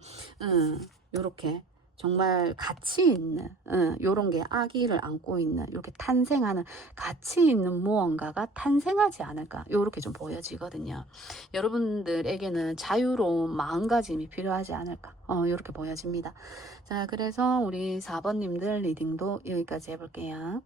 요렇게 정말 가치 있는 요런 게 아기를 안고 있는 이렇게 탄생하는 가치 있는 무언가가 탄생하지 않을까, 요렇게 좀 보여지거든요. 여러분들에게는 자유로운 마음가짐이 필요하지 않을까, 요렇게 보여집니다. 자, 그래서 우리 4번님들 리딩도 여기까지 해볼게요.